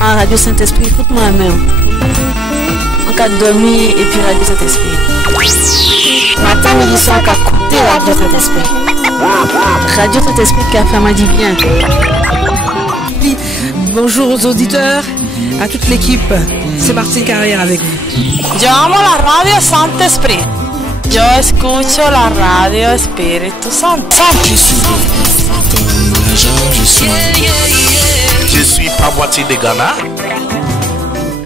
en Radio Saint-Esprit, écoute-moi même. En cas de dormir et puis Radio Saint-Esprit. Matin, midi, soir, qu'à côté Radio Saint-Esprit. Radio Saint-Esprit qui a fait ma bien. Bonjour aux auditeurs, à toute l'équipe. C'est Martine Carrière avec vous. Yo amo la radio Saint-Esprit. Yo escucho la radio Espíritu Santo. Je suis Pabouati de Ghana.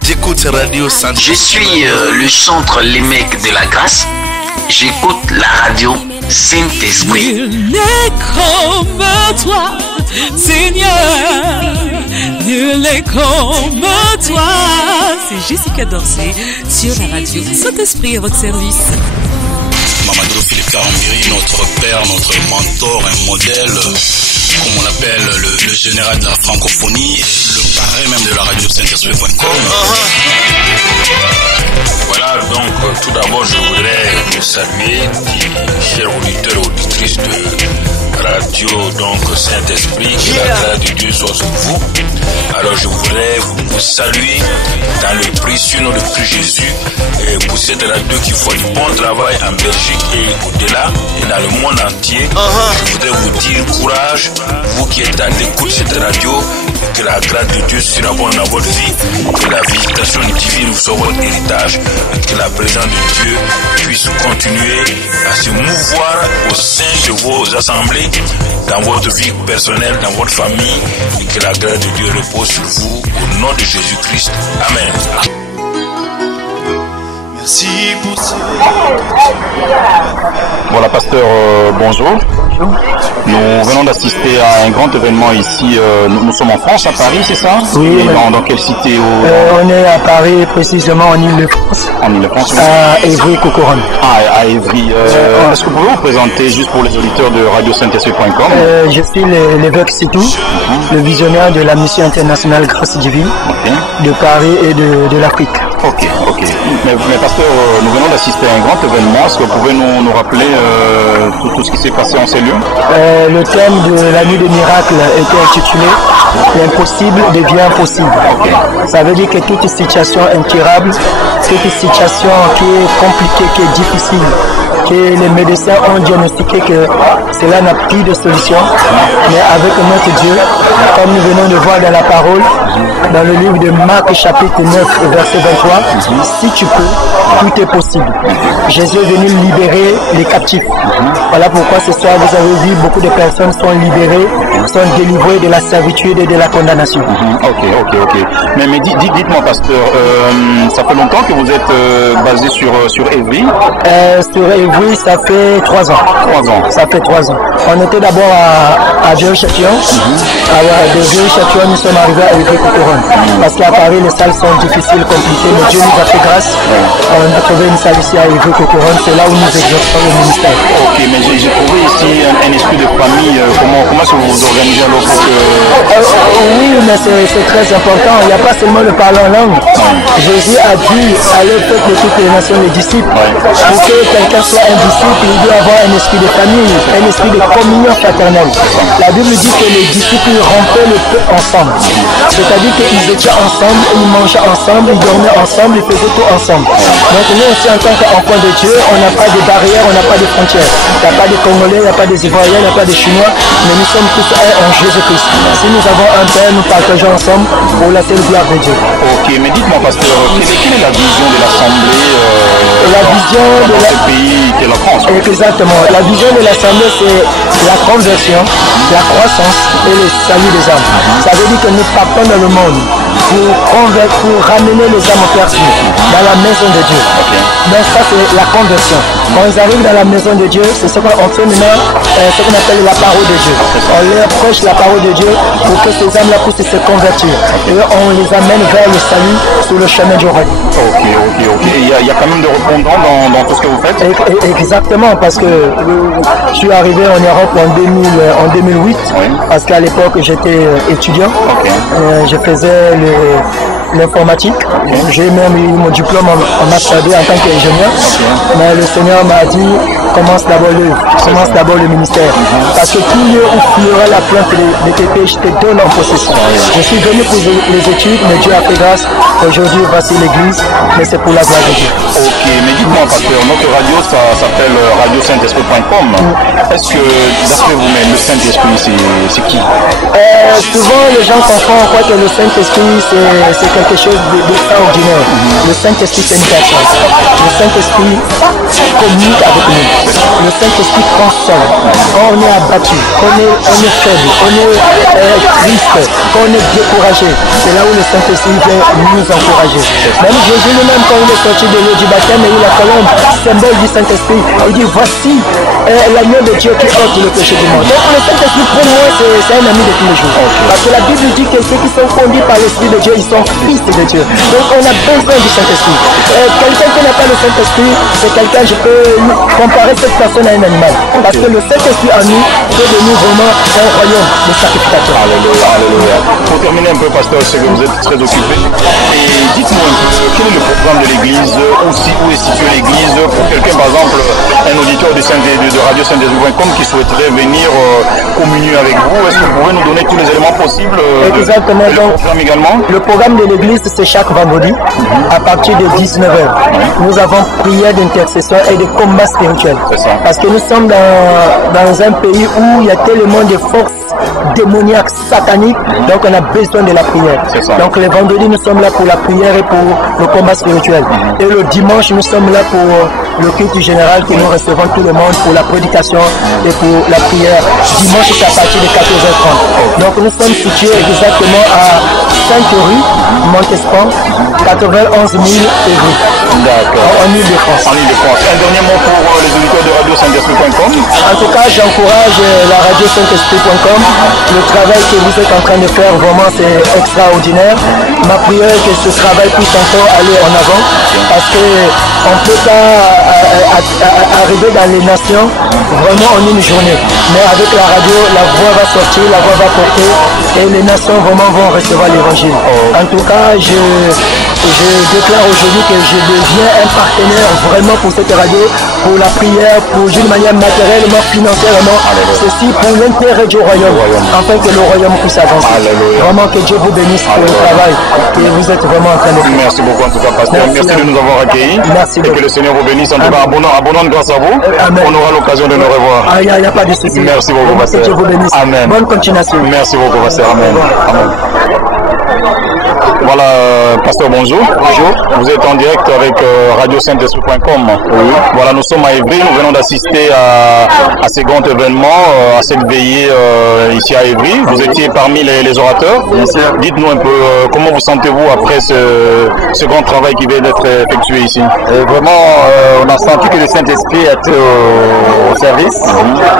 J'écoute Radio Saint. Je suis le centre Les Mecs de la Grâce. J'écoute la radio Saint-Esprit. Nul n'est comme toi, Seigneur. Nul n'est comme toi. C'est Jessica Dorsey sur la radio Saint-Esprit à votre service. Mamadou Philippe Karambiri, notre père, notre mentor, un modèle, comme on l'appelle, le général de la francophonie, le parrain même de la radio Saint-Esprit.com. Voilà, donc tout d'abord je voudrais vous saluer, chers auditeurs et auditrices de radio donc Saint-Esprit, que la grâce de Dieu soit sur vous. Alors je voudrais vous saluer dans le précieux nom de Christ Jésus et pour cette radio qui fait du bon travail en Belgique et au-delà et dans le monde entier. Je voudrais vous dire courage, vous qui êtes à l'écoute de cette radio, et que la grâce de Dieu sera bonne dans votre vie, que la visitation divine vous soit votre héritage et que la présence de Dieu puisse continuer à se mouvoir au sein de vos assemblées, dans votre vie personnelle, dans votre famille, et que la grâce de Dieu repose sur vous au nom de Jésus-Christ. Amen. Merci pour ce... Voilà, pasteur, bonjour. Nous venons d'assister à un grand événement ici. Nous sommes en France, à Paris, c'est ça? Oui. Et dans quelle cité? On est à Paris, précisément en Île-de-France. En Île-de-France, oui. À Évry-Cocoronne. À Évry. Est-ce que vous pouvez vous présenter juste pour les auditeurs de Radio Saint-Esprit.com? Je suis l'évêque Sitou, le visionnaire de la mission internationale Grâce Divine de Paris et de l'Afrique. Ok. Mais pasteur, nous venons d'assister à un grand événement. Est-ce que vous pouvez nous rappeler tout ce qui s'est passé en ces lieux? Le thème de la nuit des miracles était intitulé L'impossible devient possible. Ça veut dire que toute situation incurable, toute situation qui est compliquée, qui est difficile, que les médecins ont diagnostiqué que cela n'a plus de solution, mais avec notre Dieu, comme nous venons de voir dans la parole, dans le livre de Marc chapitre 9 verset 23, si tu peux, tout est possible. Jésus est venu libérer les captifs. Voilà pourquoi ce soir vous avez vu beaucoup de personnes sont libérées, sont délivrées de la servitude et de la condamnation. Ok. Mais dites-moi pasteur, ça fait longtemps que vous êtes basé sur Évry? Sur Évry, ça fait 3 ans. 3 ans. Ça fait 3 ans. On était d'abord à Vieux-Châtillon. De Vieux-Châtillon, nous sommes arrivés à Évry-Cocoronne. Parce qu'à Paris, les salles sont difficiles, compliquées, mais Dieu nous a fait grâce. On a trouvé une salle ici à Évry-Cocoronne. C'est là où nous exerçons le ministère. Ok, mais j'ai trouvé ici un esprit de famille. Comment est-ce que vous vous organisez alors pour que... Oui, mais c'est très important. Il n'y a pas seulement le parler en langue. Jésus a dit, allez faites de toutes les nations les disciples. Pour que quelqu'un soit un disciple, il doit avoir un esprit de famille, un esprit de communion fraternelle. La Bible dit que les disciples rompaient le feu ensemble. C'est-à-dire qu'ils étaient ensemble, ils mangeaient ensemble, ils dormaient ensemble, ils faisaient tout ensemble. Donc nous aussi en tant qu'enfants de Dieu, on n'a pas de barrières, on n'a pas de frontières. Il n'y a pas de Congolais, il n'y a pas des Ivoiriens, il n'y a pas de Chinois, mais nous sommes tous un en Jésus-Christ. Si nous avons un Père, nous partageons ensemble pour la seule gloire de Dieu. Ok, mais dites-moi pasteur, quelle est la vision de l'Assemblée dans ce pays qu'est la France? Exactement. La vision de l'Assemblée, c'est la conversion, la croissance et le salut des âmes. Ça veut dire que nous partons dans le monde pour ramener les âmes perdues dans la maison de Dieu. Donc ça, c'est la conversion. Quand ils arrivent dans la maison de Dieu, c'est ce qu'on fait maintenant, ce qu'on appelle la parole de Dieu. On leur prêche la parole de Dieu pour que ces âmes-là puissent se convertir. Et on les amène vers le salut sur le chemin du roi. Ok. Il y a quand même des répondants dans tout ce que vous faites? Exactement, parce que je suis arrivé en Europe en 2008, parce qu'à l'époque j'étais étudiant, je faisais l'informatique, j'ai même eu mon diplôme en master 2 en tant qu'ingénieur, mais le Seigneur m'a dit commence d'abord l'œuvre, commence d'abord le ministère. Parce que tout lieu où fleura la plante de tes péchés, je te donne en possession. Je suis venu pour les études, mais Dieu a fait grâce. Aujourd'hui, voici l'église, mais c'est pour la gloire de Dieu. Ok, mais dites-moi, pasteur, notre radio, ça s'appelle radio-saint-esprit.com. Est-ce que, d'après vous-même, le Saint-Esprit, c'est qui? Souvent, les gens confondent quoi que le Saint-Esprit, c'est quelque chose d'extraordinaire. Le Saint-Esprit, c'est une personne. Le Saint-Esprit communique avec nous. Le Saint-Esprit console. Quand on est abattu, quand on est faible, quand on est triste, quand on est découragé, c'est là où le Saint-Esprit vient nous encourager. Même Jésus lui-même, quand il est sorti de l'eau du baptême, et il a colombe, symbole du Saint-Esprit, il dit voici l'agneau de Dieu qui ôte le péché du monde. Donc le Saint-Esprit, pour moi, c'est un ami de tous les jours. Parce que la Bible dit que ceux qui sont conduits par l'Esprit de Dieu, ils sont fils de Dieu. Donc on a besoin du Saint-Esprit. Quelqu'un qui n'a pas le Saint-Esprit, c'est quelqu'un, je peux comparer cette personne à un animal. Parce que le Saint-Esprit en nous fait de nous vraiment un royaume de sacrificateurs. Alléluia, alléluia. Pour terminer un peu, pasteur, je sais que vous êtes très occupé. Et dites-moi un peu, quel est le programme de l'église, aussi où est située l'église, pour quelqu'un, par exemple, un auditeur de Radio Saint-Esprit.com qui souhaiterait venir communier avec vous. Est-ce que vous pouvez nous donner tous les éléments possibles? Exactement. Le programme également? Le programme de l'église, c'est chaque vendredi à partir de 19h. Nous avons prière d'intercession et de combat spirituel. Parce que nous sommes dans un pays où il y a tellement de forces démoniaques, sataniques, donc on a besoin de la prière. Donc les vendredis, nous sommes là pour la prière et pour le combat spirituel. Et le dimanche, nous sommes là pour le culte général que nous recevons tout le monde, pour la prédication et pour la prière. Dimanche, c'est à partir de 14h30. Donc nous sommes situés exactement à Sainte-Rue, Montespan, 91 000 Évry. D'accord. En Ile-de-France. En Ile-de-France. Un dernier mot pour les auditeurs de Radio Saint-Esprit.com. En tout cas, j'encourage la Radio Saint-Esprit.com. Le travail que vous êtes en train de faire, vraiment, c'est extraordinaire. Ma prière est que ce travail puisse encore aller en avant. Parce qu'on ne peut pas arriver dans les nations vraiment en une journée. Mais avec la radio, la voix va sortir, la voix va porter et les nations vraiment vont recevoir l'évangile. En tout cas, je déclare aujourd'hui que je deviens un partenaire vraiment pour cette radio, pour la prière, pour d'une manière matériellement, financièrement, ceci pour l'intérêt du royaume, afin que le royaume puisse avancer. Vraiment que Dieu vous bénisse pour le travail et vous êtes vraiment en train de faire. Merci beaucoup en tout cas, pasteur. Merci de nous avoir accueillis. Merci et que le Seigneur vous bénisse. En tout cas, abonnons grâce à vous. On aura l'occasion de nous revoir. Il n'y a pas de souci. Merci beaucoup, pasteur. Que Dieu vous bénisse. Amen. Bonne continuation. Merci beaucoup, pasteur. Amen. Amen. Voilà, pasteur, bonjour. Bonjour. Vous êtes en direct avec Radio Saint-Esprit.com. Oui. Voilà, nous sommes à Évry. Nous venons d'assister à ces grands événements, à cette veillée ici à Évry. Vous étiez parmi les orateurs. Bien sûr. Dites-nous un peu comment vous sentez-vous après ce grand travail qui vient d'être effectué ici. Vraiment, on a senti que le Saint-Esprit était au service.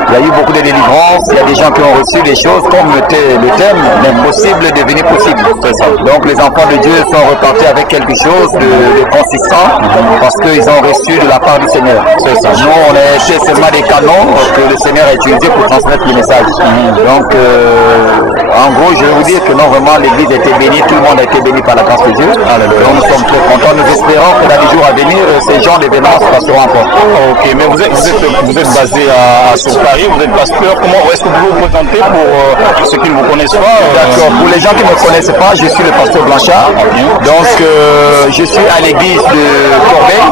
Il y a eu beaucoup de délivrances. Il y a des gens qui ont reçu les choses comme le thème, l'impossible est devenu possible. Donc les enfants de Dieu sont repartis avec quelque chose de consistant parce qu'ils ont reçu de la part du Seigneur. Nous, on a été seulement des canons que le Seigneur a utilisés pour transmettre le message. Donc, en gros, je vais vous dire que non, vraiment, l'église a été bénie, tout le monde a été béni par la grâce de Dieu. Donc, nous sommes très contents. Nous espérons que dans les jours à venir, ces genres d'événements se passeront encore. Ok, mais vous êtes basé sur Paris, vous êtes pasteur. Comment est-ce que vous vous présentez pour ceux qui ne vous connaissent pas? D'accord, pour les gens qui ne me connaissent pas, je suis le pasteur Blanchard. Donc, je suis à l'église de Corbeil,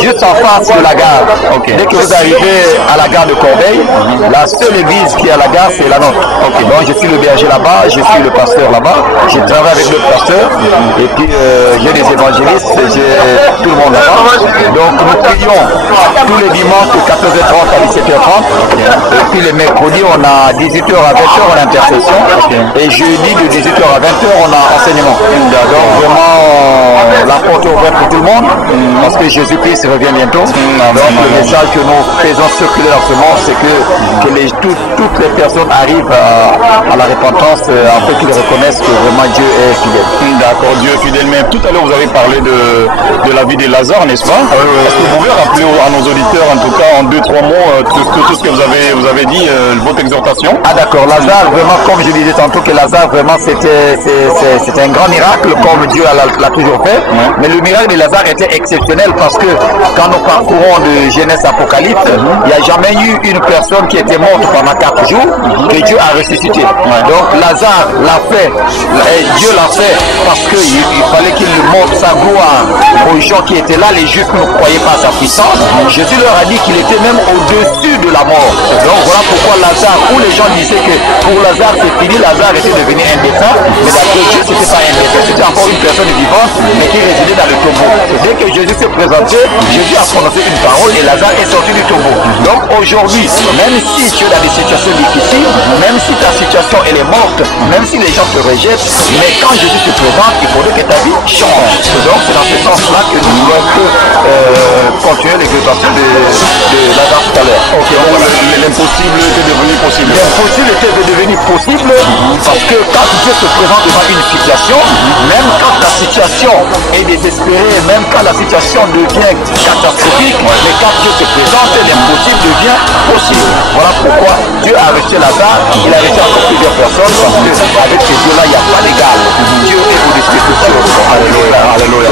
juste en face de la gare. Dès que vous arrivez à la gare de Corbeil, la seule église qui est à la gare, c'est la nôtre. Donc, je suis le berger là-bas, je suis le pasteur là-bas, je travaille avec le pasteur, et puis j'ai des évangélistes, j'ai tout le monde là-bas. Donc, nous prions tous les dimanches de 14h30 à 17h30, et puis les mercredis, on a 18h à 20h en intercession, et jeudi de 18h à 20h, on a enseignement. Donc vraiment, la porte est ouverte pour tout le monde, parce que Jésus-Christ revient bientôt. Donc le message que nous faisons circuler en ce monde, c'est que toutes les personnes arrivent à la repentance, afin qu'ils reconnaissent que vraiment Dieu est fidèle. D'accord, Dieu est fidèle. Mais tout à l'heure, vous avez parlé de la vie de Lazare, n'est-ce pas? Est-ce que vous pouvez rappeler à nos auditeurs, en tout cas en 2-3 mots, tout ce que vous avez dit, votre exhortation? Ah d'accord, Lazare, vraiment, comme je disais tantôt, que Lazare, vraiment, c'était un grand miracle. miracle comme Dieu l'a toujours fait, mais le miracle de Lazare était exceptionnel parce que quand nous parcourons de Genèse Apocalypse, il n'y a jamais eu une personne qui était morte pendant 4 jours que Dieu a ressuscité. Donc Lazare l'a fait, et Dieu l'a fait parce qu'il fallait qu'il montre sa gloire aux gens qui étaient là. Les Juifs ne croyaient pas à sa puissance. Jésus leur a dit qu'il était même au-dessus de la mort. Donc voilà pourquoi Lazare, où les gens disaient que pour Lazare c'est fini, Lazare était devenu un défunt, mais d'après Dieu c'était pas un défunt, c'était encore une personne vivante mais qui résidait dans le tombeau. Dès que Jésus s'est présenté, Jésus a prononcé une parole et Lazare est sorti du tombeau. Donc aujourd'hui, même si tu es dans des situations difficiles, même si ta situation elle est morte, même si les gens te rejettent, mais quand Jésus se présente, il faudrait que ta vie change. Donc c'est dans ce sens-là que nous voulons continuer l'exhortation de Lazare tout à l'heure. Ok, donc l'impossible était devenu possible. L'impossible était devenu possible parce que quand Dieu se présente devant une situation, même quand la situation est désespérée, même quand la situation devient catastrophique, mais quand Dieu se présente, l'impossible devient possible. Voilà pourquoi Dieu a arrêté Lazare, il a arrêté encore plusieurs personnes parce qu'avec ces Dieu-là, il n'y a pas d'égal. Dieu est au-dessus de tout. Alléluia, alléluia.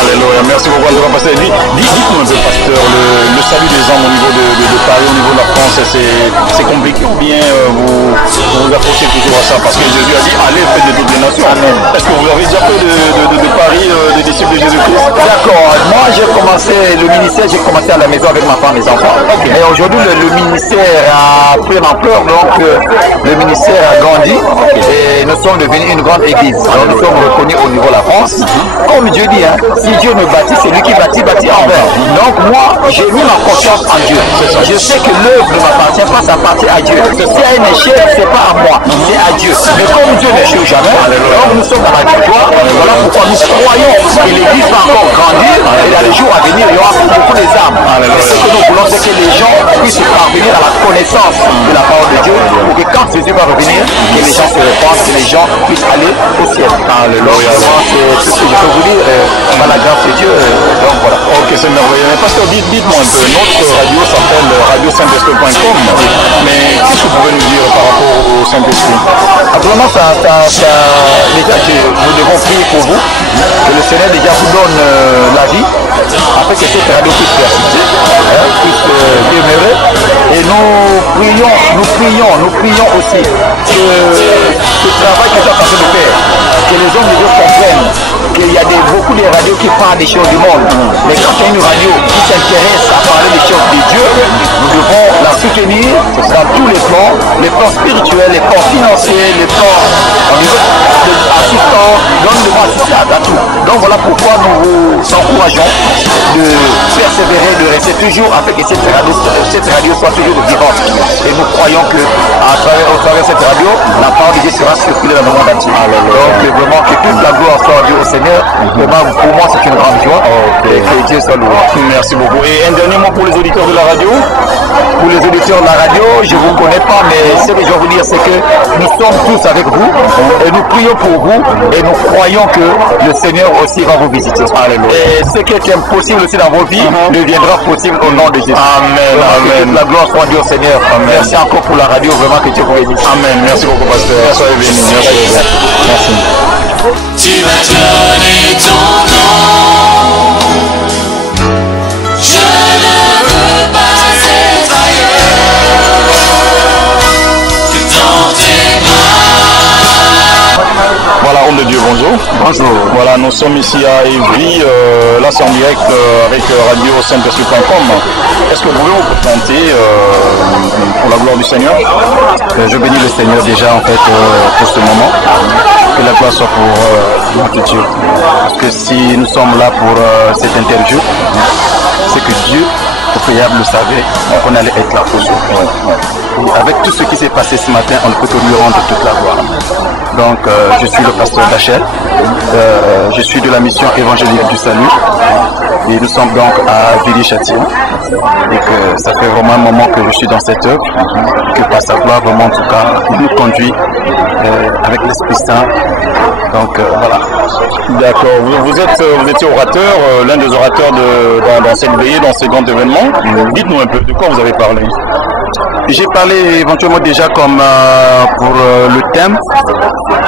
Alléluia, merci beaucoup. Dites-nous un peu, pasteur, le salut des hommes au niveau de Paris, au niveau de la France, c'est compliqué ou bien vous approchez toujours à ça? Parce que Jésus a dit, allez, faites de toutes les nations. Est-ce que vous avez déjà fait de Paris des disciples de Jésus-Christ? D'accord. Moi, j'ai commencé le ministère, j'ai commencé à la maison avec ma femme et mes enfants. Et aujourd'hui, le ministère a pris l'ampleur, donc le ministère a grandi et nous sommes devenus une grande église. Donc nous sommes reconnus au niveau de la France. Comme Dieu dit, si Dieu me bâtit, c'est lui qui bâtit en vain. Donc moi, j'ai mis ma confiance en Dieu. Je sais que l'œuvre ne m'appartient pas, ça appartient à Dieu. Si y a un échec, c'est pas à moi, c'est à Dieu. Mais comme Dieu n'échoue jamais, donc nous sommes dans la victoire. Voilà pourquoi nous croyons que l'église va encore grandir et dans les jours à venir, il y aura beaucoup des âmes. Ce que nous voulons, c'est que les gens puissent parvenir à la connaissance de la parole de Dieu pour que quand Jésus va revenir, que les gens se répandent, que les gens puissent aller au ciel. Alléluia. C'est tout ce que je peux vous dire par la grâce de Dieu. Donc voilà. Ok, c'est merveilleux. Mais pasteur, dites-moi un peu, notre radio s'appelle radio-saint-esprit.com, mais qu'est-ce que vous pouvez nous dire par rapport au Saint-Esprit? Actuellement, déjà, nous devons prier pour vous, que le Seigneur déjà vous donne la vie, afin que cette radio puisse persister, puisse demeurer. Et nous prions aussi que ce travail que tu es en train de faire, que les hommes de Dieu comprennent qu'il y a beaucoup de radios qui parlent des choses du monde. Mais quand il y a une radio qui s'intéresse à parler des choses de Dieu, nous devons la soutenir dans tous les plans spirituels, les plans financiers, les plans au niveau des assistants, donc nous devons assister à tout. Donc voilà pourquoi nous vous encourageons de persévérer, de rester toujours afin que cette radio soit toujours vivante. Et nous croyons que à travers cette radio, la parole de Dieu sera circulée dans le monde entier. Donc vraiment que toute la gloire soit due au Seigneur. Vraiment, pour moi c'est une grande joie et que Dieu soit loué. Merci beaucoup. Et un dernier mot pour les auditeurs de la radio? Pour les auditeurs de la radio, je ne vous connais pas, mais ce que je veux vous dire, c'est que nous sommes tous avec vous et nous prions pour vous et nous croyons que le Seigneur aussi va vous visiter. Alléluia. Et ce qui est impossible aussi dans vos vies deviendra possible au nom de Jésus. Amen. Amen. La gloire soit due au Seigneur. Amen. Merci encore pour la radio, vraiment que Dieu vous bénisse. Amen. Merci beaucoup, pasteur. Soyez bénis. Merci. Tu vas donner ton nom. Je ne veux pas être ailleurs que dans tes bras. Voilà, homme de Dieu, bonjour. Bonjour. Voilà, nous sommes ici à Évry, là c'est en direct avec radio saint-esprit.com. Est-ce que vous pouvez vous présenter pour la gloire du Seigneur? Je bénis le Seigneur déjà en fait pour ce moment. Que la gloire soit pour notre Dieu. Parce que si nous sommes là pour cette interview, c'est que Dieu, au préalable, le savait qu'on allait être là aujourd'hui. Avec tout ce qui s'est passé ce matin, on ne peut que lui rendre toute la gloire. Donc je suis le pasteur Dachel, je suis de la mission évangélique du salut et nous sommes donc à Villiers-Châtillon et que ça fait vraiment un moment que je suis dans cette œuvre, que par sa gloire vraiment en tout cas il nous conduit avec l'Esprit Saint. Donc voilà. D'accord, vous étiez orateur, l'un des orateurs dans cette veillée, dans ce grand événement. Dites-nous un peu de quoi vous avez parlé. J'ai parlé éventuellement déjà comme pour le thème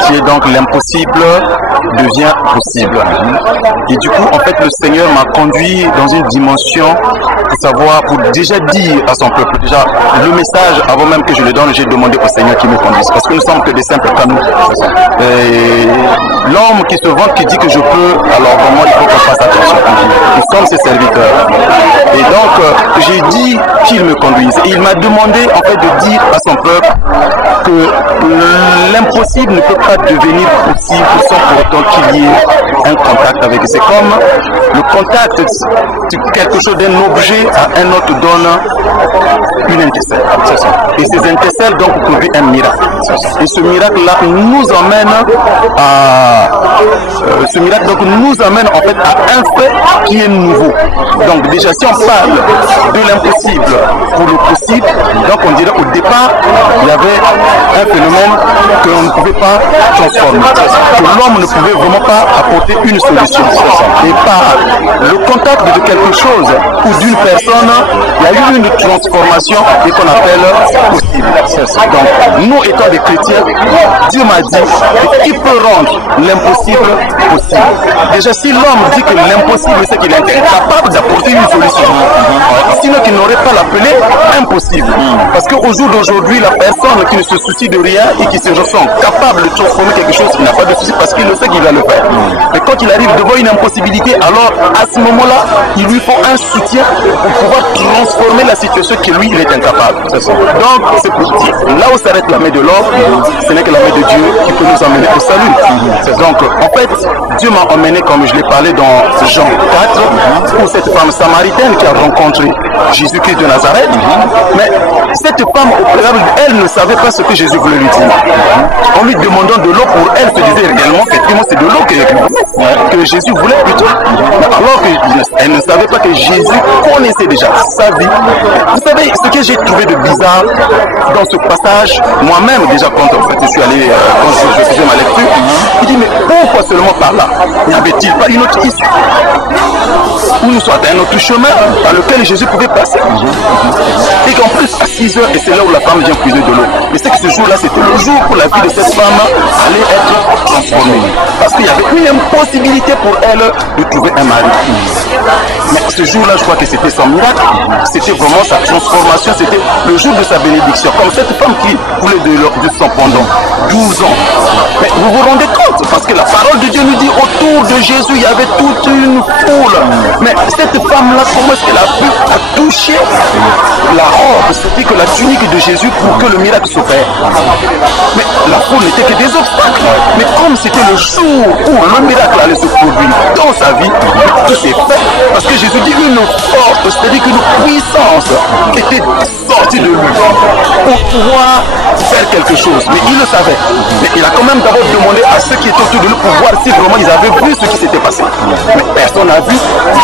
qui est donc l'impossible devient possible. Et du coup, en fait, le Seigneur m'a conduit dans une dimension pour savoir, pour déjà dire à son peuple, déjà le message, avant même que je le donne, j'ai demandé au Seigneur qu'il me conduise, parce que nous sommes que des simples canaux. L'homme qui se vante, qui dit que je peux, alors vraiment il faut qu'on fasse attention. Nous sommes ses serviteurs. Et donc, j'ai dit qu'il me conduise. Et il m'a demandé en fait de dire à son peuple que l'impossible ne peut pas devenir possible sans pour autant qu'il y ait un contact avec eux. C'est comme le contact de quelque chose, d'un objet à un autre donne une intercelle. Et ces intercelles donc produisent un miracle. Et ce miracle-là nous emmène à en fait à un fait qui est nouveau. Donc déjà si on parle de l'impossible pour le possible, donc on dirait au départ il y avait un phénomène que l'on ne pouvait pas transformer, que l'homme ne pouvait vraiment pas apporter une solution. Et par le contact de quelque chose ou d'une personne, il y a eu une transformation et qu'on appelle possible. Donc nous étant des chrétiens, Dieu m'a dit qu'il peut rendre l'impossible possible. Déjà si l'homme dit que l'impossible c'est qu'il est incapable d'apporter une solution, sinon qu'il n'aurait pas l'appelé impossible. Parce qu'au jour d'aujourd'hui, la personne qui ne se soucie de rien et qui se ressent capable de transformer quelque chose, il n'a pas de souci parce qu'il le sait qu'il va le faire. Mais quand il arrive devant une impossibilité, alors à ce moment-là, il lui faut un soutien pour pouvoir transformer la situation que lui, il est incapable. Donc, c'est pour dire, là où s'arrête la main de l'homme, ce n'est que la main de Dieu qui peut nous emmener au salut. Donc, en fait, Dieu m'a emmené, comme je l'ai parlé dans Jean 4, où cette femme samaritaine qui a rencontré Jésus-Christ de Nazareth, mais cette femme au préalable, elle ne savait pas ce que Jésus voulait lui dire. En lui demandant de l'eau, pour elle se disait réellement qu'effectivement c'est de l'eau que Jésus voulait plutôt. Alors qu'elle ne savait pas que Jésus connaissait déjà sa vie. Vous savez, ce que j'ai trouvé de bizarre dans ce passage, moi-même déjà quand en fait, je suis allé, quand je faisais ma lecture, il dit mais pourquoi seulement par là? N'y avait-il pas une autre issue? Ou nous soit un autre chemin par lequel Jésus pouvait passer? Et qu'en plus à 6 heures, et c'est là où la femme vient puiser de l'eau. Mais c'est que ce jour-là, c'était le jour où la vie de cette femme allait être transformée. Parce qu'il y avait une impossibilité pour elle de trouver un mari. Mais ce jour-là, je crois que c'était son miracle. C'était vraiment sa transformation. C'était le jour de sa bénédiction. Comme cette femme qui voulait de son pendant 12 ans. Mais vous vous rendez compte? Parce que la parole de Dieu nous dit autour de Jésus, il y avait toute une foule. Mais cette femme-là, comment est-ce qu'elle a pu toucher la robe, c'est-à-dire que la tunique de Jésus pour que le miracle s'opère? Mais la foule n'était que des obstacles. Mais comme c'était le jour où le miracle allait se produire dans sa vie, tout s'est fait. Parce que Jésus dit une force, c'est-à-dire qu'une puissance était sortie de lui pour pouvoir faire quelque chose. Mais il le savait. Mais il a quand même d'abord demandé à ceux qui étaient autour de lui pour voir si vraiment ils avaient vu ce qui s'était passé. Mais personne n'a vu.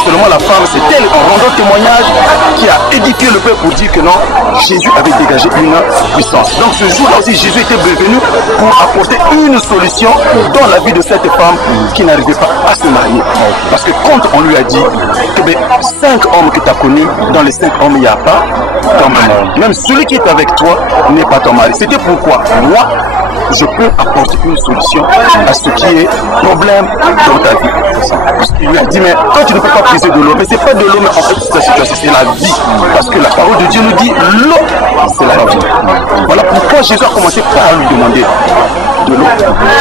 Seulement la femme, c'est elle, en rendant témoignage, qui a édifié le peuple pour dire que non, Jésus avait dégagé une puissance. Donc ce jour-là aussi, Jésus était venu pour apporter une solution dans la vie de cette femme qui n'arrivait pas à se marier. Parce que quand on lui a dit que 5 hommes que tu as connus, dans les 5 hommes, il n'y a pas ton mari. Même celui qui est avec toi n'est pas ton mari. C'était pourquoi moi, je peux apporter une solution à ce qui est problème dans ta vie. Parce qu'il lui a dit, mais quand tu ne peux pas puiser de l'eau, mais c'est pas de l'eau, mais en fait c'est ta situation, c'est la vie. Parce que la parole de Dieu nous dit, l'eau, c'est la vie. Voilà pourquoi Jésus a commencé par lui demander de l'eau,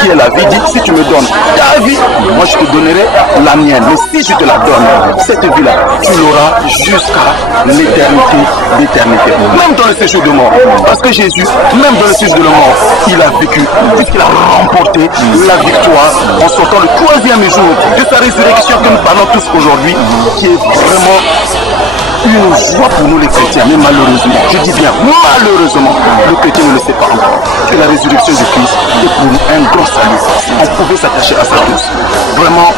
qui est la vie. Dit, si tu me donnes ta vie, moi je te donnerai la mienne. Mais si je te la donne, cette vie-là, tu l'auras jusqu'à l'éternité d'éternité. Même dans le séjour de mort. Parce que Jésus, même dans le séjour de la mort, il a vécu, puisqu'il a remporté la victoire en sortant le 3e jour de sa résurrection que nous parlons tous aujourd'hui, qui est vraiment une joie pour nous les chrétiens. Mais malheureusement, je dis bien malheureusement, le chrétien ne le sait pas encore, que la résurrection de Christ est pour nous un grand salut. On pouvait s'attacher à sa cause. Vraiment,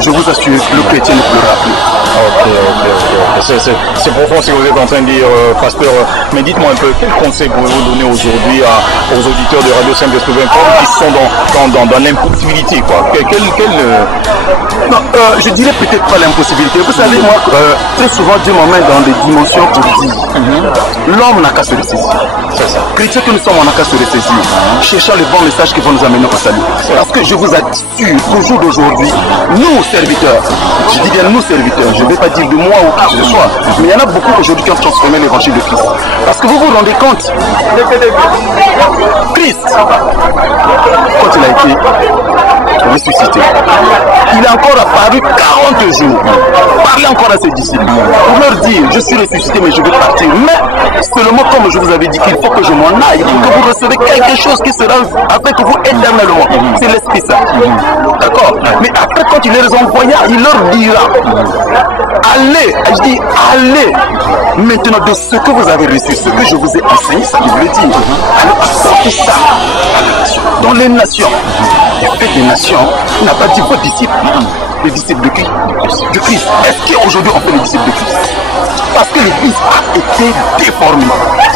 je vous assure, le chrétien ne pleurera plus. C'est profond ce que vous êtes en train de dire, pasteur. Mais dites-moi un peu, quel conseil pouvez-vous donner aujourd'hui aux auditeurs de Radio Saint-Esprit qui sont dans l'impossibilité, quoi? Non, je dirais peut-être pas l'impossibilité. Vous savez, moi, très souvent, Dieu m'emmène dans des dimensions pour dire l'homme n'a qu'à se ressaisir. C'est ça. Chrétiens que nous sommes, on n'a qu'à se ressaisir. Cherchant les bons messages qui vont nous amener au salut. Parce que je vous assure qu'au jour d'aujourd'hui, nous, serviteurs, je dis bien nous, serviteurs, je ne vais pas dire de moi ou qui que ce soit, mais il y en a beaucoup aujourd'hui qui ont transformé l'évangile de Christ. Parce que vous vous rendez compte, Christ, quand il a été ressuscité, il a encore apparu 40 jours, parler encore à ses disciples, pour leur dire, je suis ressuscité mais je vais partir. Mais seulement comme je vous avais dit qu'il faut que je m'en aille, pour que vous recevez quelque chose qui sera avec vous éternellement. C'est l'Esprit Saint. D'accord? Mais après quand il les envoya, il leur dira, allez, je dis allez, maintenant de ce que vous avez reçu, ce que je vous ai enseigné, ça je vous le dis, allez apporter ça à la nation, dans les nations. Et en fait, les nations, il n'a pas dit vos disciples, les disciples de Christ. Est-ce qu'aujourd'hui on fait les disciples de Christ? Parce que l'Église a été déformée.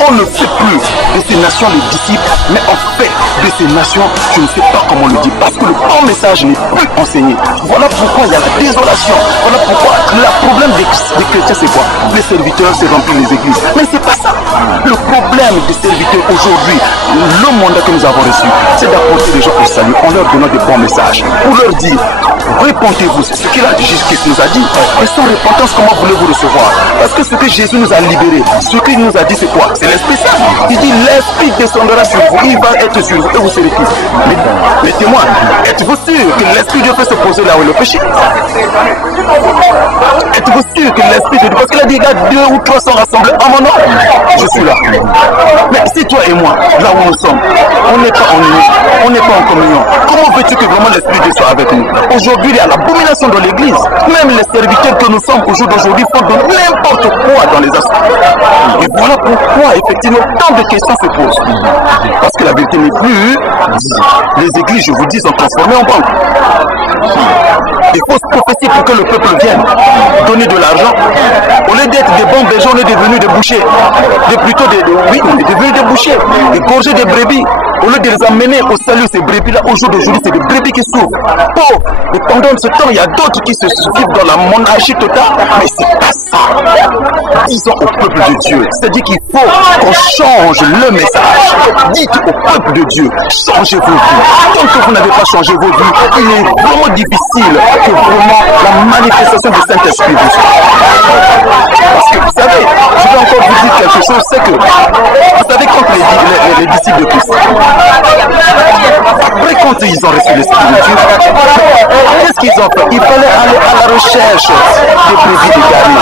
On ne fait plus de ces nations les disciples, mais on fait de ces nations, je ne sais pas comment le dire, parce que le bon message n'est plus enseigné. Voilà pourquoi il y a la désolation. Voilà pourquoi le problème des chrétiens, c'est quoi? Les serviteurs, c'est remplir les églises. Mais c'est pas ça. Le problème des serviteurs aujourd'hui, le mandat que nous avons reçu, c'est d'apporter les gens au salut en leur donnant des bons messages. Pour leur dire, répentez-vous, c'est ce qu'il a dit, Jésus nous a dit. Et sans repentance, comment voulez-vous recevoir? Parce que ce que Jésus nous a libérés, ce qu'il nous a dit, c'est quoi? C'est l'Esprit Saint. Il dit, l'Esprit descendra sur vous, il va être sur vous et vous serez Christ. Mais témoins, êtes-vous sûr que l'Esprit de Dieu peut se poser là où est le péché? Êtes-vous sûr que l'Esprit de Dieu, parce qu'il a dit, il y a 2 ou 3 sont rassemblés en mon nom, je suis là. Mais si toi et moi, là où nous sommes, on n'est pas en union, on n'est pas en communion, comment veux-tu que vraiment l'Esprit de Dieu soit avec nous? Aujourd'hui, il y a l'abomination dans l'église. Même les serviteurs que nous sommes au jour d'aujourd'hui font de n'importe quoi dans les assemblées. Et voilà pourquoi, effectivement, tant de questions se posent. Parce que la vérité n'est plus. Les églises, je vous dis, sont transformées en banque. Des fausses prophéties pour que le peuple vienne donner de l'argent. Au lieu d'être des bons bergers, on est devenus des bouchers. Plutôt oui, on est devenus des bouchers, des gorgers des brebis. Au lieu de les amener au salut, ces brebis-là, au jour d'aujourd'hui, c'est des brebis qui souffrent. Pauvres. Et pendant ce temps, il y a d'autres qui se vivent dans la monarchie totale. Mais c'est pas ça. Disons au peuple de Dieu. C'est-à-dire qu'il faut qu'on change le message. Dites au peuple de Dieu, changez vos vies. Tant que vous n'avez pas changé vos vies, il est vraiment difficile que vraiment la manifestation du Saint-Esprit vous soit. Parce que vous savez, je vais encore vous dire quelque chose, c'est que vous savez quand les disciples de Christ, après quand ils ont reçu l'Esprit de Dieu, qu'est-ce qu'ils ont fait? Il fallait aller à la recherche des brebis égarées.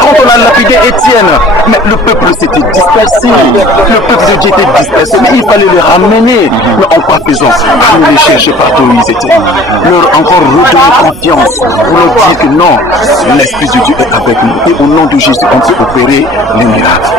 Quand on a lapidé Étienne, mais le peuple s'était dispersé, le peuple de Dieu était dispersé, mais il fallait les ramener. Mais en quoi faisons? Nous les chercher partout où ils étaient. Leur encore redonner confiance pour leur dire que non, l'Esprit de Dieu est avec nous. Et au nom de Jésus, on peut opérer les miracles.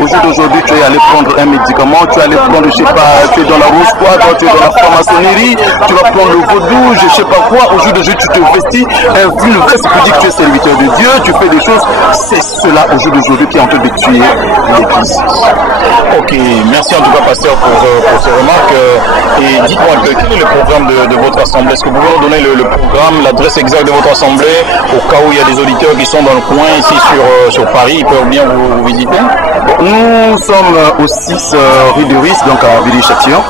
Au jour d'aujourd'hui, tu es allé prendre un médicament, tu es allé prendre, je sais pas, tu es dans la rouge quoi, tu es dans la franc-maçonnerie, tu vas prendre le vaudou, je sais pas quoi. Au jour d'aujourd'hui, tu te vestis, une veste pour dire que tu es serviteur de Dieu, tu fais des choses. C'est cela au jour d'aujourd'hui qui est en train de tuer l'Église. Ok, merci en tout cas, pasteur, pour ces remarques. Et dites-moi un peu, quel est le programme de votre assemblée? Est-ce que vous pouvez nous donner le programme, l'adresse exacte de votre assemblée, au cas où il y a des auditeurs qui sont dans le coin ici sur Paris, ils peuvent bien vous visiter? Nous sommes au 6 rue de Ruisse, donc à Villiers-Châtillon.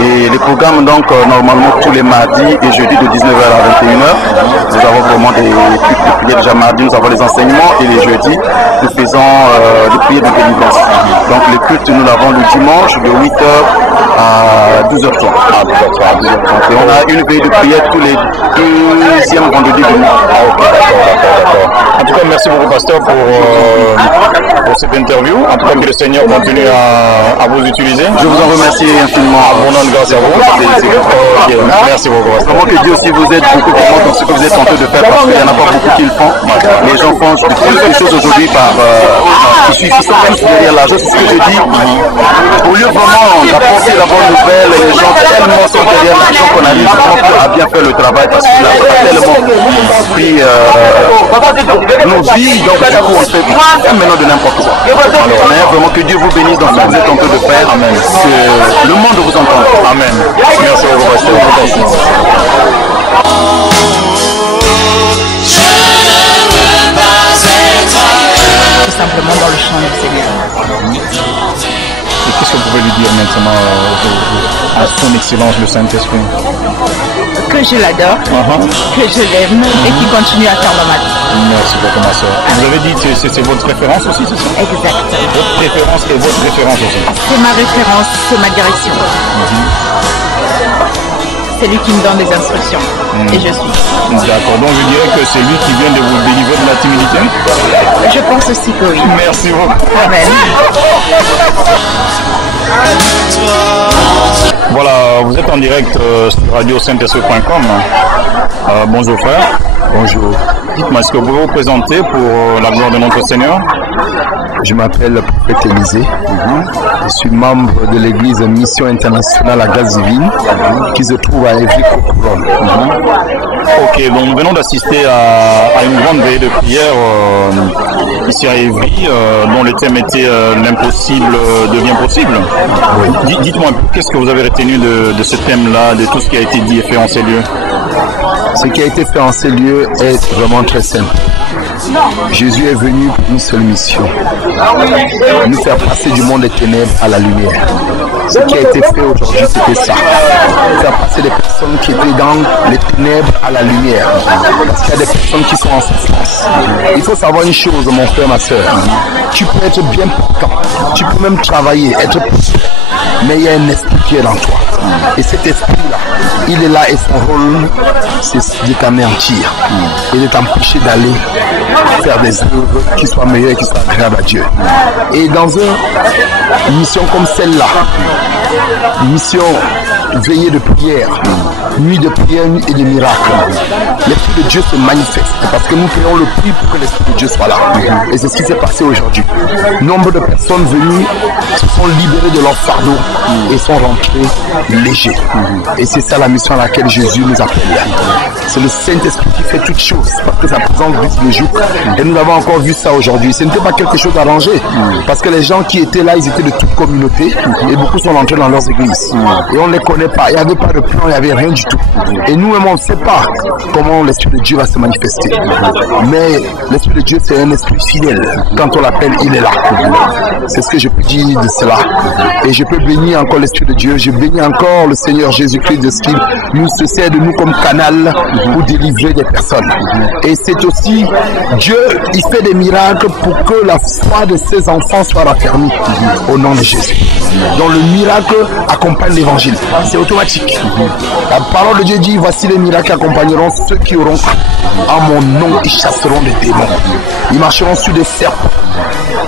Et les programmes, donc, normalement tous les mardis et jeudis de 19h à 21h. Nous avons vraiment des cultes de prière. Déjà mardi, nous avons les enseignements et les jeudis, nous faisons des prières de délivrance. Donc, les cultes, nous l'avons le dimanche de 8h à 12h30. Et on a une veille de prière tous les deuxièmes vendredis du mois. D'accord. En tout cas, merci beaucoup, pasteur, pour cette interview. En tout cas, que le Seigneur continue à vous utiliser. Je vous en remercie infiniment. Abondamment grande grâce à vous. Merci beaucoup. Vraiment que Dieu aussi vous aide beaucoup vraiment dans ce que vous êtes en train de faire, parce qu'il n'y en a pas beaucoup qui le font. Les gens font de plus de choses aujourd'hui par il suffit sans même derrière l'argent, c'est ce que je dis. Au lieu vraiment d'apporter la bonne nouvelle, les gens tellement sont derrière l'argent qu'on arrive vraiment à bien faire le travail, parce que là, on a tellement pris nos vies, donc ça qu'on fait maintenant de n'importe quoi. Alors, vraiment que Dieu vous bénisse dans ce que vous êtes en train de faire. Amen. Que le monde vous entende. Amen. Merci beaucoup. Tout simplement dans le champ du Seigneur. Et qu'est-ce que vous pouvez lui dire maintenant à son excellence, le Saint-Esprit? Que je l'adore, que je l'aime et qu'il continue à faire dans ma vie. Merci beaucoup, ma soeur. Vous avez dit que c'est votre référence aussi, c'est ça? Exact. Votre préférence et votre référence aussi? C'est ma référence, c'est ma direction. C'est lui qui me donne des instructions et je suis. D'accord, donc je dirais que c'est lui qui vient de vous délivrer de la timidité? Je pense aussi que oui. Merci beaucoup. Amen. Voilà, vous êtes en direct sur radio-saint-esprit.com. Bonjour frère. Bonjour. Dites-moi, est-ce que vous vous présentez pour la gloire de notre Seigneur? Je m'appelle le prophète Élisée. Je suis membre de l'église Mission Internationale à Grâce Divine qui se trouve à Évry-Courcouronne. Ok, donc nous venons d'assister à une grande veillée de prière ici à Évry, dont le thème était l'impossible devient possible. Oui. Dites-moi un peu, qu'est-ce que vous avez retenu de ce thème-là, de tout ce qui a été dit et fait en ces lieux? Ce qui a été fait en ces lieux est vraiment très simple. Jésus est venu pour une seule mission, nous faire passer du monde des ténèbres à la lumière. Ce qui a été fait aujourd'hui, c'était ça. Faire passer des personnes qui étaient dans les ténèbres à la lumière. Parce qu'il y a des personnes qui sont en souffrance. Il faut savoir une chose, mon frère, ma soeur. Tu peux être bien portant, tu peux même travailler, être puissant, mais il y a un esprit qui est dans toi. Et cet esprit-là, il est là et son rôle, c'est de t'anéantir et de t'empêcher d'aller faire des œuvres qui soient meilleures et qui soient agréables à Dieu. Et dans une mission comme celle-là, une mission veillée de prière, nuit de prière, nuit et de miracles, l'Esprit de Dieu se manifeste parce que nous payons le prix pour que l'Esprit de Dieu soit là. Et c'est ce qui s'est passé aujourd'hui. Nombre de personnes venues se sont libérées de leur fardeau et sont rentrées légers. Et c'est ça la mission à laquelle Jésus nous appelle. C'est le Saint-Esprit qui fait toutes choses parce que sa présence brise le joug. Et nous avons encore vu ça aujourd'hui. Ce n'était pas quelque chose d'arrangé parce que les gens qui étaient là, ils étaient de toute communauté et beaucoup sont rentrés dans leurs églises. Et on ne les connaît pas. Il n'y avait pas de plan, il n'y avait rien du tout. Et nous-mêmes, on ne sait pas comment l'Esprit de Dieu va se manifester. Mais l'Esprit de Dieu, c'est un esprit fidèle. Quand on l'appelle, il est là. C'est ce que je peux dire de cela. Et je peux bénir encore l'Esprit de Dieu. Je bénis encore le Seigneur Jésus-Christ de ce qu'il nous se sert de nous comme canal pour délivrer des personnes. Et c'est aussi Dieu, il fait des miracles pour que la foi de ses enfants soit raffermie au nom de Jésus. Donc le miracle accompagne l'évangile. C'est automatique. La parole de Dieu dit, voici les miracles qui accompagneront ceux qui auront cru. En mon nom, ils chasseront des démons. Ils marcheront sur des serpents.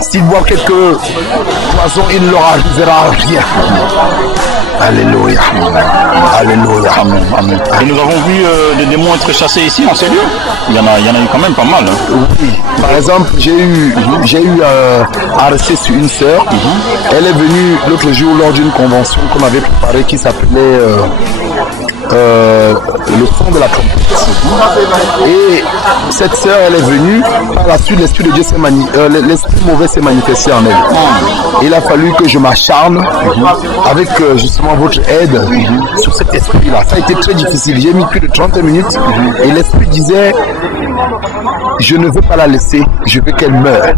S'ils boivent quelques poisons, il ne leur arrivera rien. Alléluia. Alléluia. Amen. Amen. Et nous avons vu des démons être chassés ici, en ces lieux. Il y en a eu quand même pas mal. Oui. Par exemple, j'ai eu à rester sur une sœur. Elle est venue l'autre jour lors d'une convention qu'on avait préparée qui s'appelait le fond de la trompette. Et cette sœur, elle est venue, par la suite l'esprit de Dieu l'esprit mauvais s'est manifesté en elle. Il a fallu que je m'acharne avec justement votre aide sur cet esprit-là. Ça a été très difficile. J'ai mis plus de 30 minutes et l'esprit disait, je ne veux pas la laisser, je veux qu'elle meure.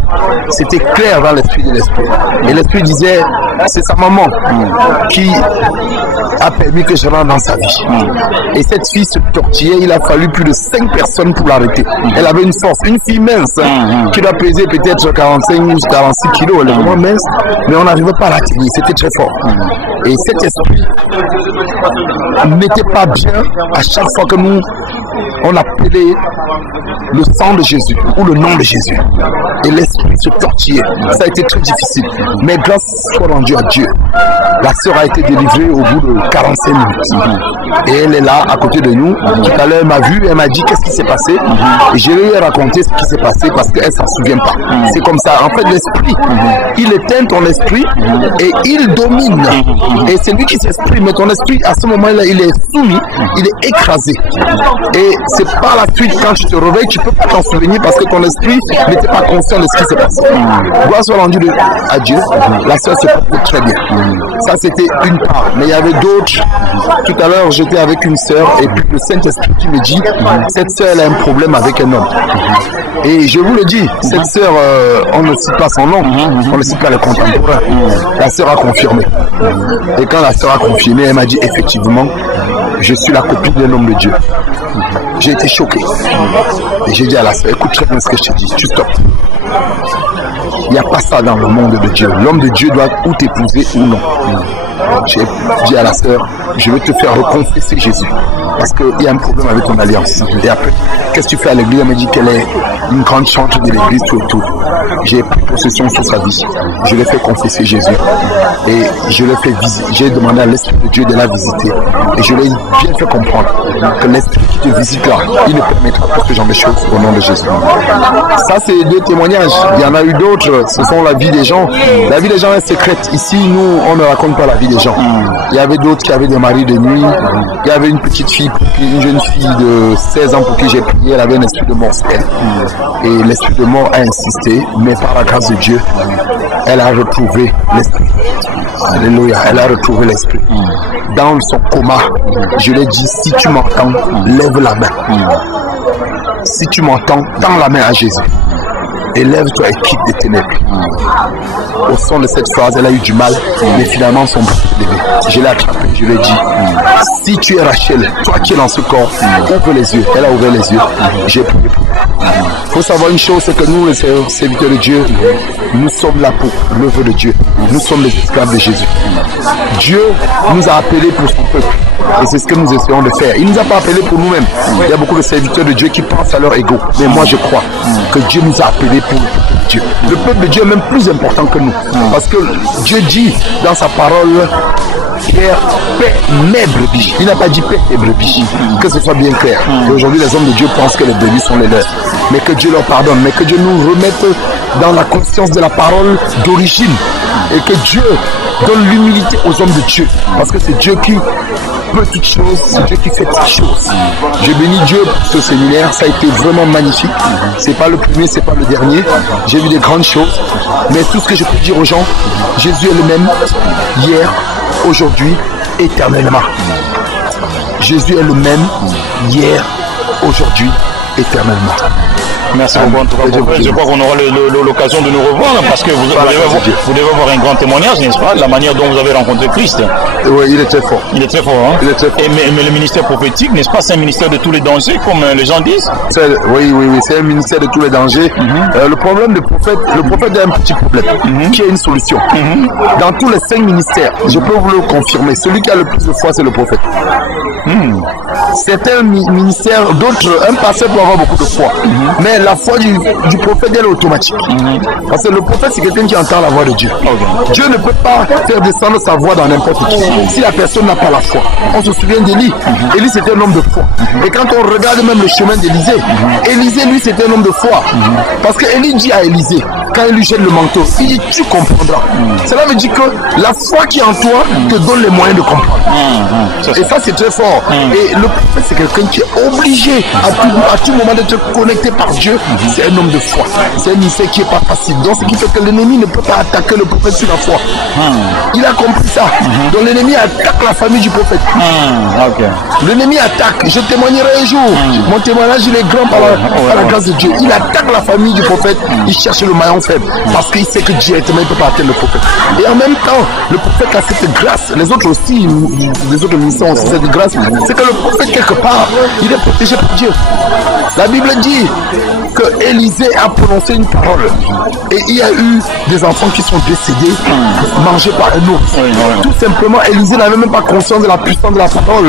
C'était clair dans l'esprit de l'esprit. Et l'esprit disait, c'est sa maman qui a permis que je rentre dans sa vie. Et cette fille se tortillait, il a fallu plus de 5 personnes pour l'arrêter. Elle avait une force, une fille mince qui doit peser peut-être 45 ou 46 kilos, elle est vraiment mince, mais on n'arrivait pas à la tenir, c'était très fort. Et cet esprit n'était pas bien à chaque fois que nous on appelait le sang de Jésus ou le nom de Jésus. et l'esprit se tortillait. Ça a été très difficile. Mais grâce soit rendue à Dieu. La sœur a été délivrée au bout de 45 minutes. Et elle est là, à côté de nous. Tout à l'heure, elle m'a vu, elle m'a dit qu'est-ce qui s'est passé. Et je lui ai raconté ce qui s'est passé parce qu'elle ne s'en souvient pas. C'est comme ça. En fait, l'esprit, il éteint ton esprit et il domine. Et c'est lui qui s'exprime. Mais ton esprit, à ce moment-là, il est soumis, il est écrasé. Et c'est par la suite, quand tu te réveilles, tu ne peux pas t'en souvenir parce que ton esprit n'était pas conscient de ce qui s'est passé. Gloire soit rendue à Dieu. La sœur se porte très bien. Ça, c'était une part. Mais il y avait d'autres. Tout à l'heure, j'étais avec une sœur et puis le Saint-Esprit qui me dit cette sœur, elle a un problème avec un homme. Et je vous le dis, cette sœur, on ne cite pas son nom, on ne cite pas les contemporains. La sœur a confirmé. Et quand la sœur a confirmé, elle m'a dit effectivement, je suis la copine d'un homme de Dieu. J'ai été choqué. Et j'ai dit à la sœur, écoute très bien ce que je te dis, tu stoppes. Il n'y a pas ça dans le monde de Dieu. L'homme de Dieu doit ou t'épouser ou non. J'ai dit à la sœur, je vais te faire reconfesser Jésus. Parce qu'il y a un problème avec ton alliance. Et après, qu'est-ce que tu fais à l'église? Elle m'a dit qu'elle est une grande chante de l'église tout autour. J'ai pris possession sur sa vie. Je l'ai fait confesser Jésus. Et je l'ai fait visiter. J'ai demandé à l'Esprit de Dieu de la visiter. Et je l'ai bien fait comprendre que l'Esprit qui te visite là, il ne permettra pas ce genre de choses au nom de Jésus. Ça, c'est deux témoignages. Il y en a eu d'autres. Ce sont la vie des gens. La vie des gens est secrète. Ici, nous, on ne raconte pas la vie des gens. Il y avait d'autres qui avaient des maris de nuit. Il y avait une petite fille, une jeune fille de 16 ans pour qui j'ai prié. Elle avait un esprit de mort. Et l'esprit de mort a insisté. Mais par la grâce de Dieu, elle a retrouvé l'esprit. Alléluia, elle a retrouvé l'esprit. Dans son coma, je lui ai dit, si tu m'entends, lève la main. Si tu m'entends, tends la main à Jésus. Et lève-toi et quitte les ténèbres. Au son de cette phrase, elle a eu du mal, mais finalement son bras s'est levé. Je l'ai attrapé, je lui ai dit, si tu es Rachel, toi qui es dans ce corps, ouvre les yeux. Elle a ouvert les yeux. J'ai prié pour elle. Il faut savoir une chose, c'est que nous, les serviteurs de Dieu, nous sommes là pour l'œuvre de Dieu. Nous sommes les esclaves de Jésus. Dieu nous a appelés pour son peuple. Et c'est ce que nous essayons de faire. Il ne nous a pas appelés pour nous-mêmes. Il y a beaucoup de serviteurs de Dieu qui pensent à leur ego. Mais moi, je crois que Dieu nous a appelés pour Dieu. Le peuple de Dieu est même plus important que nous. Parce que Dieu dit dans sa parole, Père, paix mes brebis. Il n'a pas dit paix et brebis. Que ce soit bien clair. Et aujourd'hui, les hommes de Dieu pensent que les brebis sont les leurs. Mais que Dieu leur pardonne. Mais que Dieu nous remette dans la conscience de la parole d'origine. Et que Dieu donne l'humilité aux hommes de Dieu. Parce que c'est Dieu qui peut toutes choses, c'est Dieu qui fait toutes choses. Je bénis Dieu pour ce séminaire, ça a été vraiment magnifique. C'est pas le premier, c'est pas le dernier. J'ai vu des grandes choses. Mais tout ce que je peux dire aux gens, Jésus est le même hier, aujourd'hui, éternellement. Jésus est le même hier, aujourd'hui, éternellement. Merci beaucoup. Je crois qu'on aura l'occasion de nous revoir parce que vous devez avoir un grand témoignage, n'est-ce pas? La manière dont vous avez rencontré Christ. Oui, il est très fort. Il est très fort, hein? Il est très fort. Mais le ministère prophétique, n'est-ce pas? C'est un ministère de tous les dangers, comme les gens disent? Oui, c'est un ministère de tous les dangers. Le problème du prophète, le prophète a un petit problème, qui a une solution. Dans tous les 5 ministères, je peux vous le confirmer, celui qui a le plus de foi, c'est le prophète. Certains ministères, d'autres, un pasteur peut avoir beaucoup de foi. Mais la foi du prophète, elle est automatique. Parce que le prophète, c'est quelqu'un qui entend la voix de Dieu. Dieu ne peut pas faire descendre sa voix dans n'importe qui. Si la personne n'a pas la foi. On se souvient d'Élie. Élie, c'était un homme de foi. Et quand on regarde même le chemin d'Élisée, Élisée, lui, c'était un homme de foi. Parce que Élie dit à Élisée, quand il lui jette le manteau, il dit, tu comprendras. Cela veut dire que la foi qui est en toi te donne les moyens de comprendre. Et ça, c'est très fort. Et le prophète, c'est quelqu'un qui est obligé à tout moment d'être connecté par Dieu. C'est un homme de foi. C'est un ministère qui n'est pas facile. Donc, ce qui fait que l'ennemi ne peut pas attaquer le prophète sur la foi. Il a compris ça. Donc, l'ennemi attaque la famille du prophète. L'ennemi attaque. Je témoignerai un jour. Mon témoignage, il est grand par la grâce de Dieu. Il attaque la famille du prophète. Il cherche le maillon faible. Parce qu'il sait que directement, il ne peut pas atteindre le prophète. Et en même temps, le prophète a cette grâce. Les autres aussi, les autres ministères ont aussi cette grâce. C'est que le prophète, quelque part, il est protégé par Dieu. La Bible dit que Élisée a prononcé une parole et il y a eu des enfants qui sont décédés, mangés par un ours. Tout simplement, Élisée n'avait même pas conscience de la puissance de la parole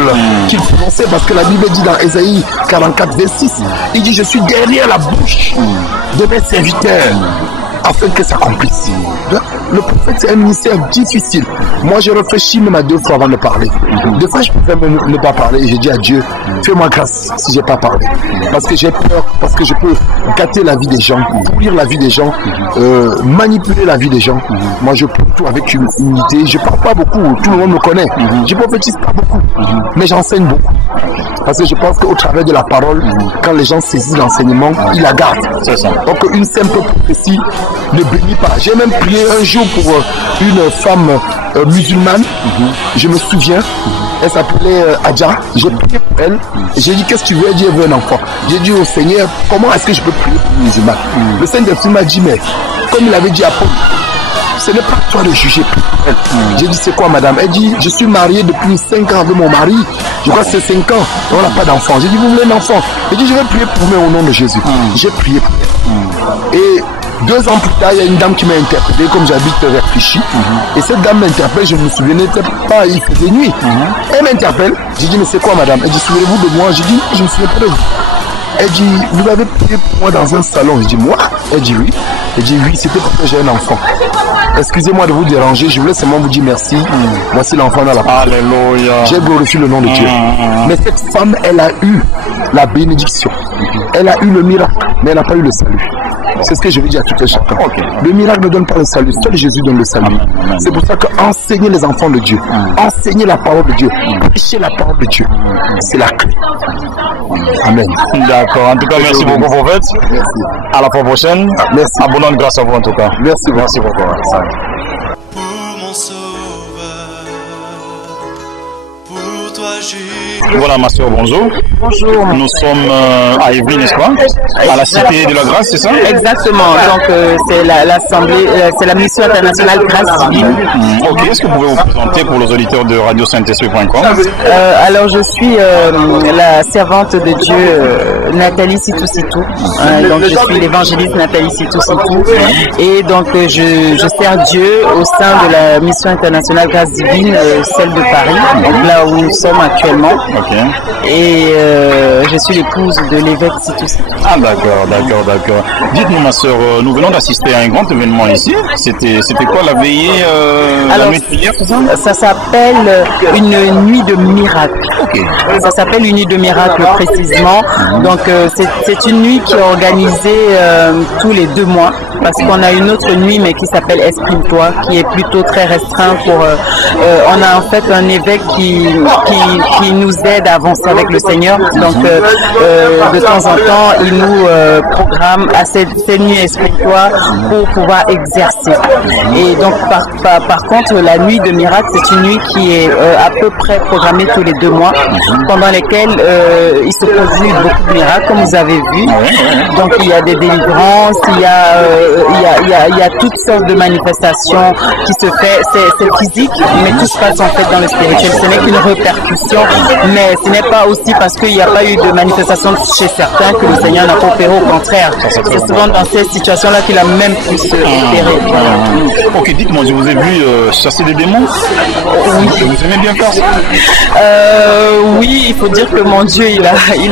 qu'il prononçait, parce que la Bible dit dans Ésaïe 44, verset 6, il dit: je suis derrière la bouche de mes serviteurs afin que ça accomplisse. Le prophète, c'est un ministère difficile. Moi, je réfléchis même à 2 fois avant de parler. Des fois, je préfère même ne pas parler et je dis à Dieu: fais-moi grâce si je n'ai pas parlé. Parce que j'ai peur, parce que je peux gâter la vie des gens, pourrir la vie des gens, manipuler la vie des gens. Moi, je prends tout avec une unité. Je ne parle pas beaucoup, tout le monde me connaît. Je ne prophétise pas beaucoup, mais j'enseigne beaucoup. Parce que je pense qu'au travers de la parole, quand les gens saisissent l'enseignement, ils la gardent. Donc, une simple prophétie ne bénit pas. J'ai même prié un jour pour une femme musulmane, je me souviens, elle s'appelait Adja, j'ai prié pour elle, et j'ai dit: qu'est-ce que tu veux? Elle dit: elle veut un enfant. J'ai dit au Seigneur: comment est-ce que je peux prier pour une musulmane? Le Saint-Esprit m'a dit: mais comme il avait dit à Paul, ce n'est pas toi de juger pour elle. J'ai dit: c'est quoi, madame? Elle dit: je suis mariée depuis 5 ans avec mon mari, je crois que c'est 5 ans, on n'a pas d'enfant. J'ai dit: vous voulez un enfant? J'ai dit: je vais prier pour moi au nom de Jésus. J'ai prié pour elle. Et 2 ans plus tard, il y a une dame qui m'a interpellé, comme j'habite vers Clichy. Et cette dame m'interpelle, je me souvenais pas, il faisait nuit. Elle m'interpelle, j'ai dit: mais c'est quoi, madame? Elle dit: souvenez-vous de moi? J'ai dit: je ne me souviens pas de vous. Elle dit: vous avez prié pour moi dans un salon. Je dis: moi? Elle dit: oui. Elle dit: oui, c'était parce que j'ai un enfant. Excusez-moi de vous déranger, je voulais seulement vous dire merci. Voici l'enfant dans la parole. Alléluia. J'ai glorifié le nom de Dieu. Mais cette femme, elle a eu la bénédiction. Elle a eu le miracle, mais elle n'a pas eu le salut. C'est ce que je veux dire à tout un chacun. Le miracle ne donne pas le salut, seul Jésus donne le salut. C'est pour ça que enseigner les enfants de Dieu, enseigner la parole de Dieu, prêcher la parole de Dieu, c'est la clé. Amen. D'accord. En tout cas, merci beaucoup, prophète. À la fois prochaine. Merci. Abondante grâce à vous, en tout cas. Merci, merci beaucoup. Pour mon sauveur, pour toi j'ai... Voilà, ma soeur, bonjour. Bonjour. Nous sommes à Évry, n'est-ce pas? À la Cité de la Grâce, c'est ça? Exactement. Donc, c'est l'Assemblée, c'est la mission internationale Grâce Divine. Ok, est-ce que vous pouvez vous présenter pour les auditeurs de radio-saint-esprit.com? Alors, je suis la servante de Dieu, Nathalie Sitou. Donc, je suis l'évangéliste Nathalie Sitou. Et donc, je sers Dieu au sein de la mission internationale Grâce Divine, celle de Paris, donc là où nous sommes actuellement. Et je suis l'épouse de l'évêque Sitou. Ah, d'accord. Dites-nous, ma soeur, nous venons d'assister à un grand événement ici. C'était quoi la veillée la nuit de hier, ça s'appelle une nuit de miracle. Ça s'appelle une nuit de miracle précisément. Donc c'est une nuit qui est organisée tous les 2 mois, parce qu'on a une autre nuit mais qui s'appelle Exprime-toi, qui est plutôt très restreint pour on a en fait un évêque qui nous aide à avancer avec le Seigneur. Donc de temps en temps il nous programme à cette nuit Exprime-toi pour pouvoir exercer. Et donc par contre la nuit de miracle, c'est une nuit qui est à peu près programmée tous les 2 mois, pendant lesquels il se produit beaucoup de miracles, comme vous avez vu. Donc il y a des délivrances, il y a toutes sortes de manifestations qui se fait. C'est physique, mais tout se passe en fait dans le spirituel. Ce n'est qu'une répercussion, mais ce n'est pas aussi parce qu'il n'y a pas eu de manifestation chez certains que le Seigneur n'a pas opéré. Au contraire, c'est souvent dans ces situations-là qu'il a même pu se opérer. Ok, dites-moi, je vous ai vu chasser des démons. Vous aimez bien faire ça? Oui, il faut dire que mon Dieu, il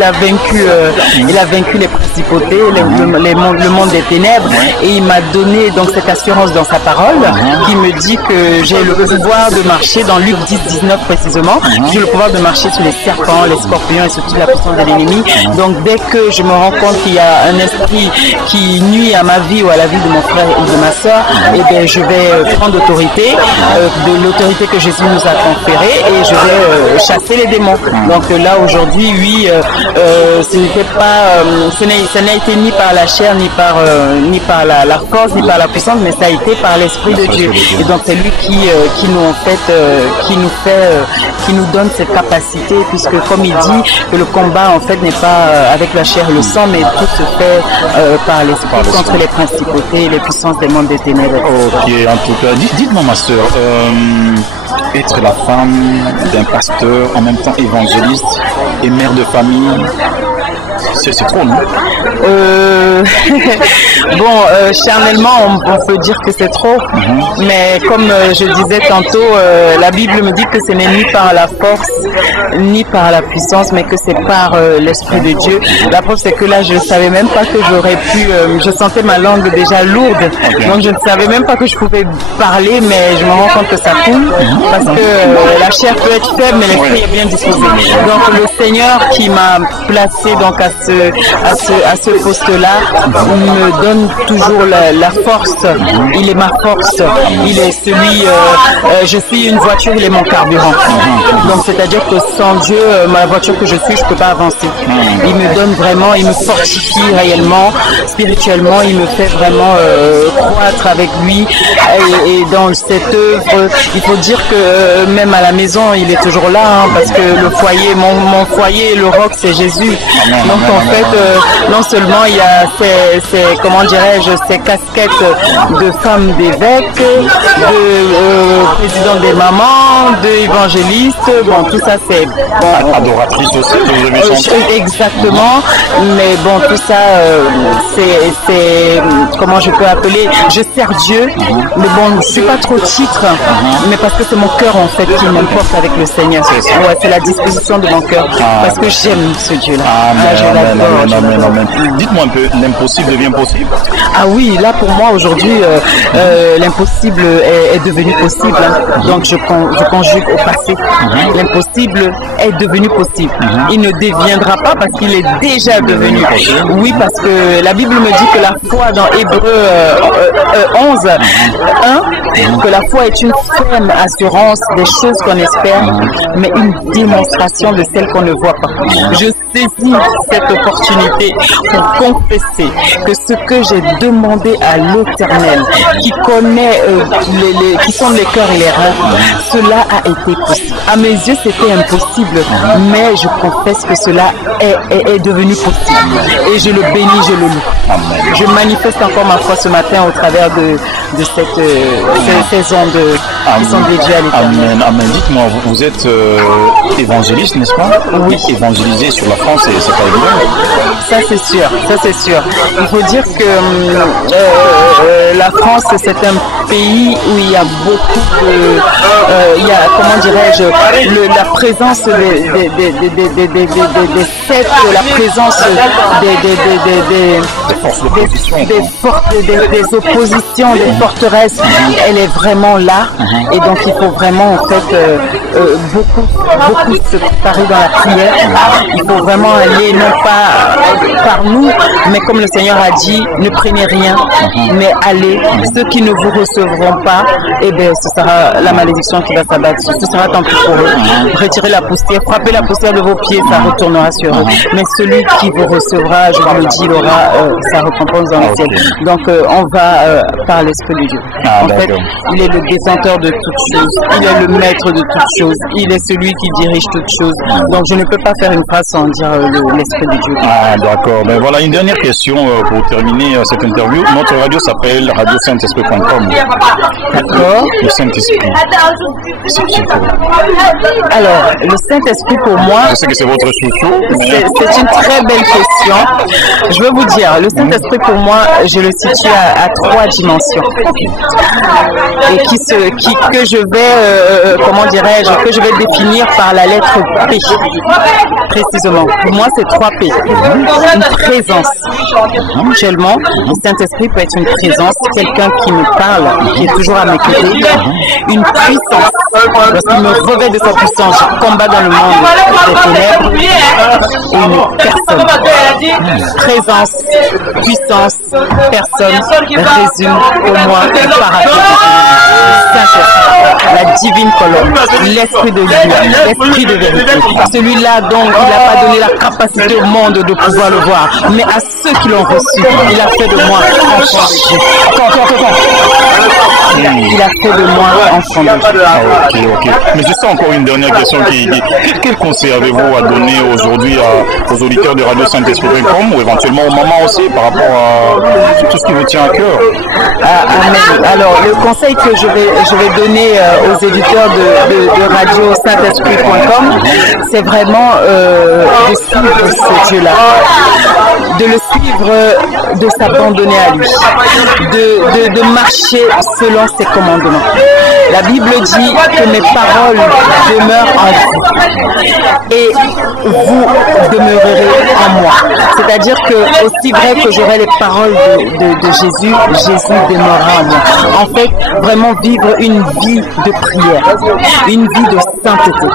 a vaincu les principautés, le monde des ténèbres, et il m'a donné donc cette assurance dans sa parole qui me dit que j'ai le pouvoir de marcher dans Luc 10-19 précisément. J'ai le pouvoir de marcher sur les serpents, les scorpions et sur toute la puissance de l'ennemi. Donc dès que je me rends compte qu'il y a un esprit qui nuit à ma vie ou à la vie de mon frère ou de ma soeur, et bien je vais prendre autorité, de l'autorité que Jésus nous a conférée, et je vais chasser les démons. Donc là aujourd'hui, oui, ce n'était pas, ça n'a été ni par la chair, ni par la force, ni par la puissance, mais ça a été par l'Esprit de Dieu. Et donc c'est lui qui nous en fait, qui nous donne cette capacité, puisque comme il dit que le combat en fait n'est pas avec la chair et le sang, mais tout se fait par l'Esprit contre les principautés, les puissances des mondes des ténèbres. Ok, en tout cas, dites-moi ma soeur, être la femme d'un pasteur, en même temps évangéliste et mère de famille, c'est trop, non? Bon, charnellement, on peut dire que c'est trop, mais comme je disais tantôt, la Bible me dit que ce n'est ni par la force, ni par la puissance, mais que c'est par l'Esprit de Dieu. La preuve, c'est que là, je ne savais même pas que j'aurais pu, je sentais ma langue déjà lourde, donc je ne savais même pas que je pouvais parler, mais je me rends compte que ça coule, parce que la chair peut être faible, mais l'Esprit est bien disposé. Donc le Seigneur qui m'a placé donc à ce poste-là me donne toujours la force. Il est ma force. Il est celui. Je suis une voiture, il est mon carburant. Donc c'est-à-dire que sans Dieu, ma voiture que je suis, je peux pas avancer. Il me donne vraiment, il me fortifie réellement, spirituellement. Il me fait vraiment croître avec lui. Et dans cette œuvre, il faut dire que même à la maison, il est toujours là, hein, parce que le foyer, mon foyer, le roc, c'est Jésus. Donc en fait, non seulement il y a ces comment dirais-je, ces casquettes de femmes d'évêques, de président des mamans, d'évangélistes, bon tout ça c'est bon, adoratrice aussi, vous avez chanté. Exactement, mais bon tout ça c'est comment je peux appeler, je sers Dieu, mais bon je suis pas trop titre, mais parce que c'est mon cœur en fait qui m'importe avec le Seigneur. Ouais, c'est la disposition de mon cœur, parce que j'aime ce Dieu-là. Amen. Dites-moi un peu, l'impossible devient possible? Ah oui, là pour moi aujourd'hui, l'impossible est devenu possible. Donc je conjugue au passé. L'impossible est devenu possible. Il ne deviendra pas parce qu'il est déjà devenu. Oui, parce que la Bible me dit que la foi dans Hébreux 11, 1, que la foi est une ferme assurance des choses qu'on espère, mais une démonstration de celles qu'on ne voit pas. Je saisis cette opportunité pour confesser que ce que j'ai demandé à l'Éternel, qui connaît qui sonde les cœurs et les reins, cela a été possible. À mes yeux, c'était impossible, mais je confesse que cela est devenu possible. Et je le bénis, je le loue. Je manifeste encore ma foi ce matin au travers de ces ondes qui sont dédiées à l'Éternel. Amen. Dites-moi, vous êtes évangéliste, n'est-ce pas? Oui. Évangéliser sur la France, c'est pas évident. Ça c'est sûr. Il faut dire que la France c'est un pays où il y a beaucoup de, il y a, comment dirais-je, la présence des sectes, la présence des oppositions, des forteresses, elle est vraiment là, et donc il faut vraiment en fait beaucoup se préparer dans la prière. Il faut vraiment aller non pas par nous, mais comme le Seigneur a dit, ne prenez rien, mais allez. Ceux qui ne vous recevront pas, eh bien, ce sera la malédiction qui va s'abattre. Ce sera tant pis pour eux. Retirez la poussière, frappez la poussière de vos pieds, ça retournera sur eux. Mais celui qui vous recevra, je vous le dis, il aura sa récompense dans le ciel. Donc, on va par l'Esprit de Dieu. En fait, il est le détenteur de toutes choses. Il est le maître de toutes choses. Il est celui qui dirige toutes choses. Donc, je ne peux pas faire une phrase sans dire l'Esprit de Dieu. D'accord. Ben voilà, une dernière question pour terminer cette interview. Notre radio s'appelle radio-saint-esprit.com. D'accord. Le Saint-Esprit. C'est quoi? Alors, le Saint-Esprit pour moi... Je sais que c'est votre chouchou. C'est une très belle question. Je veux vous dire, le Saint-Esprit pour moi, je le situe à 3 dimensions. Et que je vais, comment dirais-je, que je vais définir par la lettre P. Précisément. Pour moi, c'est 3 P. Une présence. Actuellement, le Saint-Esprit peut être une présence, quelqu'un qui me parle, qui est toujours à mes côtés. Une puissance, parce qu'il me revêt de sa puissance. Je combats dans le monde des ténèbres. Et une personne. Présence, puissance, personne résume au moins un paradis. Saint-Esprit, la divine colonne, l'Esprit de Dieu, l'Esprit de vérité. Celui-là, donc, il n'a pas donné la capacité au monde de pouvoir le voir, mais à ceux qui l'ont reçu, il a fait de moi enfant de Dieu. Il a fait de moi enfant de Dieu. Ok. Mais juste encore une dernière question. Quel conseil avez-vous à donner aujourd'hui aux auditeurs de Radio Saint-Esprit.com ou éventuellement aux mamans aussi par rapport à tout ce qui vous tient à cœur? Amen. Alors, le conseil que je vais donner aux éditeurs de Radio Saint-Esprit.com, c'est vraiment de suivre ce Dieu-là. de le suivre, de s'abandonner à lui, de marcher selon ses commandements. La Bible dit que mes paroles demeurent en vous et vous demeurerez en moi. C'est-à-dire que aussi vrai que j'aurai les paroles de Jésus, Jésus demeurera en moi. En fait, vraiment vivre une vie de prière, une vie de sainteté,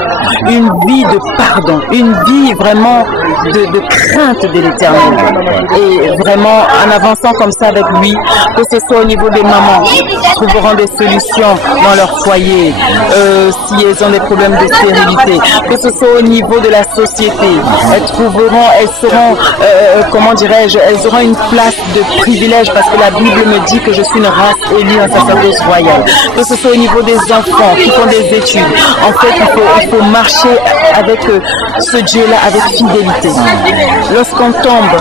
une vie de pardon, une vie vraiment de crainte de l'Éternel. Et vraiment, en avançant comme ça avec lui, que ce soit au niveau des mamans, trouveront des solutions dans leur foyer, si elles ont des problèmes de stérilité, que ce soit au niveau de la société, elles seront, comment dirais-je, elles auront une place de privilège parce que la Bible me dit que je suis une race élue, un sacerdoce royal. Que ce soit au niveau des enfants qui font des études. En fait, il faut marcher avec ce Dieu-là avec fidélité. Lorsqu'on tombe,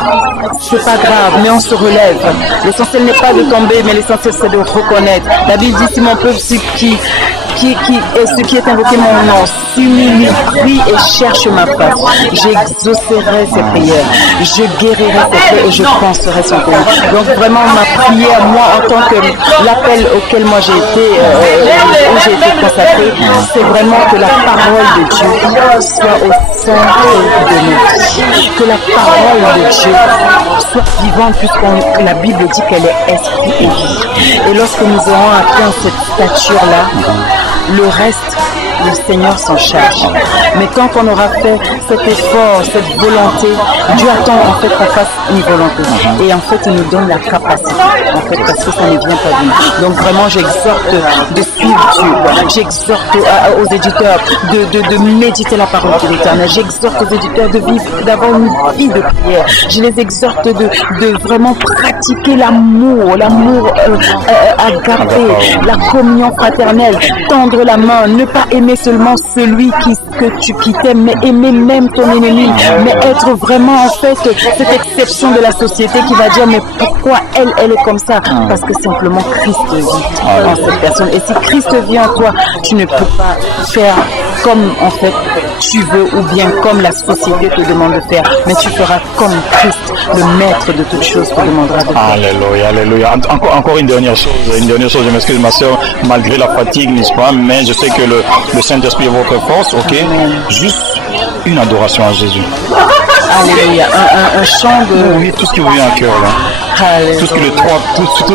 c'est pas grave, mais on se relève. L'essentiel n'est pas de tomber, mais l'essentiel c'est de reconnaître. La Bible dit, si mon peuple, ceux qui est invoqué mon nom, s'humilie, prie et cherche ma face, j'exaucerai ses prières, je guérirai ses plaies et je penserai son pays. Donc vraiment ma prière, moi en tant que l'appel auquel moi j'ai été, où j'ai été consacré, c'est vraiment que la parole de Dieu soit au centre de nous. Que la parole de Dieu soit vivante puisque la Bible dit qu'elle est esprit et vie. Et lorsque nous aurons atteint cette stature-là, le reste, le Seigneur s'en charge. Mais quand on aura fait cet effort, cette volonté, Dieu attend en fait qu'on fasse une volonté. Et en fait, il nous donne la capacité, en fait, parce que ça ne vient pas de nous. Donc vraiment, j'exhorte de suivre Dieu. J'exhorte aux éditeurs de méditer la parole de l'Éternel. J'exhorte aux éditeurs de vivre, d'avoir une vie de prière. Je les exhorte de vraiment pratiquer l'amour agapé, la communion fraternelle, tendre la main, ne pas aimer seulement celui qui t'aime, mais aimer même ton ennemi, mais être vraiment en fait cette exception de la société qui va dire mais pourquoi elle est comme ça? Parce que simplement Christ vit en cette personne. Et si Christ vit en toi, tu ne peux pas faire comme en fait tu veux ou bien comme la société te demande de faire, mais tu feras comme Christ, le maître de toutes choses, te demandera de faire. Alléluia, alléluia. Encore une dernière chose, je m'excuse ma soeur, malgré la fatigue, n'est-ce pas, mais je sais que le Saint-Esprit est votre force, ok? Juste une adoration à Jésus. Alléluia, un chant de... Oui, tout ce qui vous vient à cœur là. Tout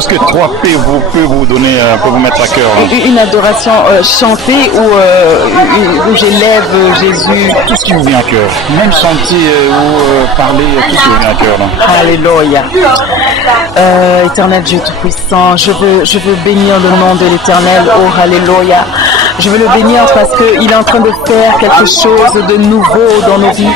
ce que 3P peut vous donner, peut vous mettre à cœur. Une adoration chantée où j'élève Jésus. Tout ce qui vous vient à cœur. Même chanter ou parler, tout ce qui vous vient à cœur. Là. Alléluia. Éternel Dieu Tout-Puissant, je veux bénir le nom de l'Éternel. Oh, Alléluia. Je veux le bénir parce qu'il est en train de faire quelque chose de nouveau dans nos vies.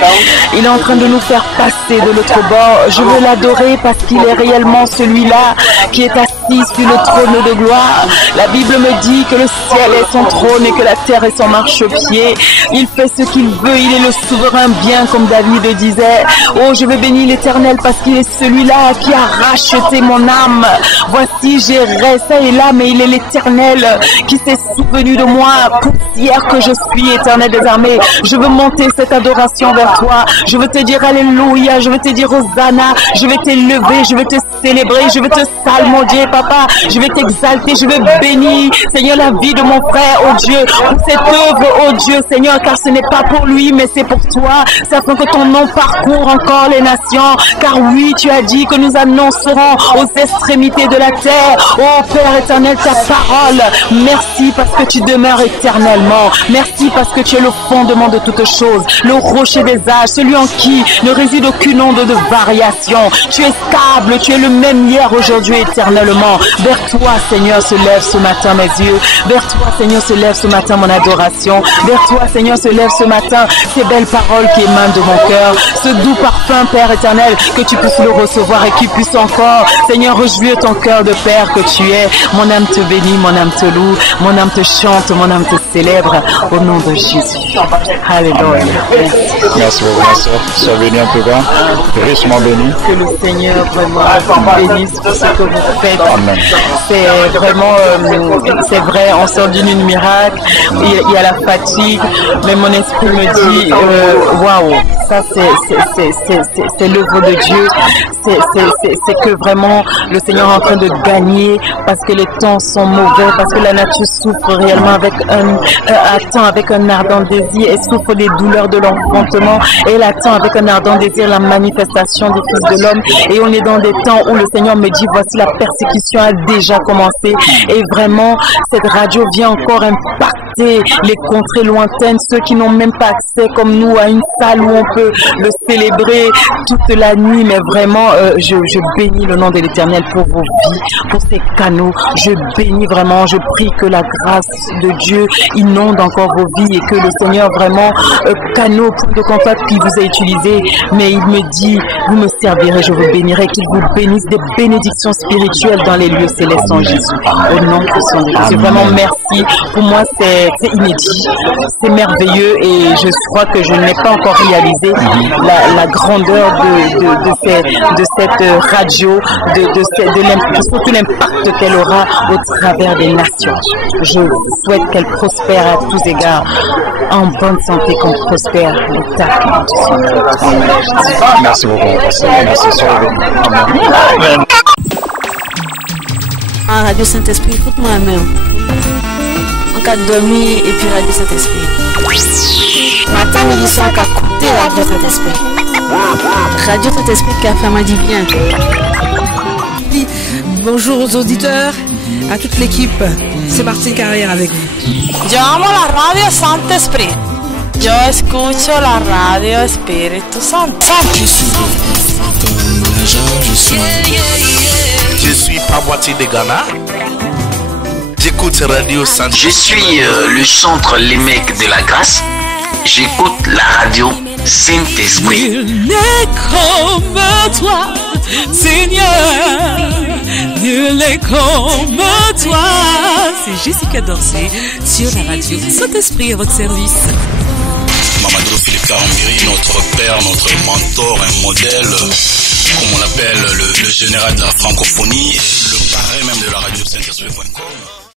Il est en train de nous faire passer de l'autre bord. Je veux l'adorer parce qu'il est réellement celui-là qui est assis sur le trône de gloire. La Bible me dit que le ciel est son trône et que la terre est son marchepied. Il fait ce qu'il veut, il est le souverain bien comme David disait. Oh, je veux bénir l'Éternel parce qu'il est celui-là qui a racheté mon âme. Voici, j'errais ça et là, mais il est l'Éternel qui s'est souvenu de moi, poussière que je suis, Éternel des armées. Je veux monter cette adoration vers toi. Je veux te dire Alléluia, je veux te dire Hosanna, je veux t'élever, je veux te célébrer, je veux te salmodier, papa. Je veux t'exalter, je veux bénir, Seigneur, la vie de mon frère, oh Dieu, pour cette œuvre, oh Dieu, Seigneur, car ce n'est pas pour lui, mais c'est pour toi. C'est afin que ton nom parcourt encore les nations, car oui, tu as dit que nous annoncerons aux extrémités de la terre, oh Père éternel, ta parole. Merci parce que tu demeures éternellement. Merci parce que tu es le fondement de toutes choses, le rocher des âges, celui en qui ne réside aucune onde de variation. Tu es stable, tu es le même hier, aujourd'hui, éternellement. Vers toi, Seigneur, se lève ce matin mes yeux. Vers toi, Seigneur, se lève ce matin mon adoration. Vers toi, Seigneur, se lève ce matin ces belles paroles qui émanent de mon cœur. Ce doux parfum, Père éternel, que tu puisses le recevoir et qu'il puisse encore, Seigneur, réjouir ton cœur de Père que tu es. Mon âme te bénit, mon âme te loue, mon âme te chante, mon âme te célèbre. Au nom de Jésus. Alléluia. Merci beaucoup, ma soeur. Sois béni en tout cas. Richement béni. Que le Seigneur vraiment bénisse pour ce que vous faites C'est vraiment, c'est vrai, on sort d'une nuit de miracle, il y a la fatigue, mais mon esprit me dit, waouh, ça c'est l'œuvre de Dieu, c'est que vraiment le Seigneur est en train de gagner parce que les temps sont mauvais, parce que la nature souffre réellement avec un ardent désir, elle souffre des douleurs de l'enfantement et elle attend avec un ardent désir la manifestation du Fils de l'homme. Et on est dans des temps où le Seigneur me dit, voici la persécution a déjà commencé et vraiment cette radio vient encore impacter les contrées lointaines, ceux qui n'ont même pas accès comme nous à une salle où on peut le célébrer toute la nuit. Mais vraiment je bénis le nom de l'Éternel pour vos vies, pour ces canaux. Je bénis vraiment, je prie que la grâce de Dieu inonde encore vos vies et que le Seigneur vraiment canaux pour de contact qu'il vous a utilisé. Mais il me dit, vous me servirez, je vous bénirai, qu'il vous bénisse des bénédictions spirituelles dans les lieux célestes en Jésus. Au nom de son Dieu. C'est vraiment merci. Pour moi, c'est inédit, c'est merveilleux et je crois que je n'ai pas encore réalisé la grandeur de cette radio, surtout l'impact qu'elle aura au travers des nations. Je souhaite qu'elle prospère à tous égards, en bonne santé, qu'on prospère le temps. Merci beaucoup. Merci. Radio Saint-Esprit, écoute-moi même. En cas de dormir et puis Radio Saint-Esprit. Matin, midi, soir, on va écouter Radio Saint-Esprit. Radio Saint-Esprit qui a fait ma divine. Bonjour aux auditeurs, à toute l'équipe. C'est Martine Carrière avec vous. Yo amo la radio Saint-Esprit. Yo escucho la radio Espíritu Santo. Je suis Pabwati de Ghana. J'écoute Radio Saint. Je suis le centre Lémec de la grâce. J'écoute la radio Saint-Esprit. Nul n'est comme toi, Seigneur. Nul n'est comme toi. C'est Jessica Dorsey sur la radio Saint-Esprit à votre service. Mamadou Philippe Karambiri, notre père, notre mentor, un modèle, comme on l'appelle, le général de la francophonie, le parrain même de la radio Saint-Esprit.com.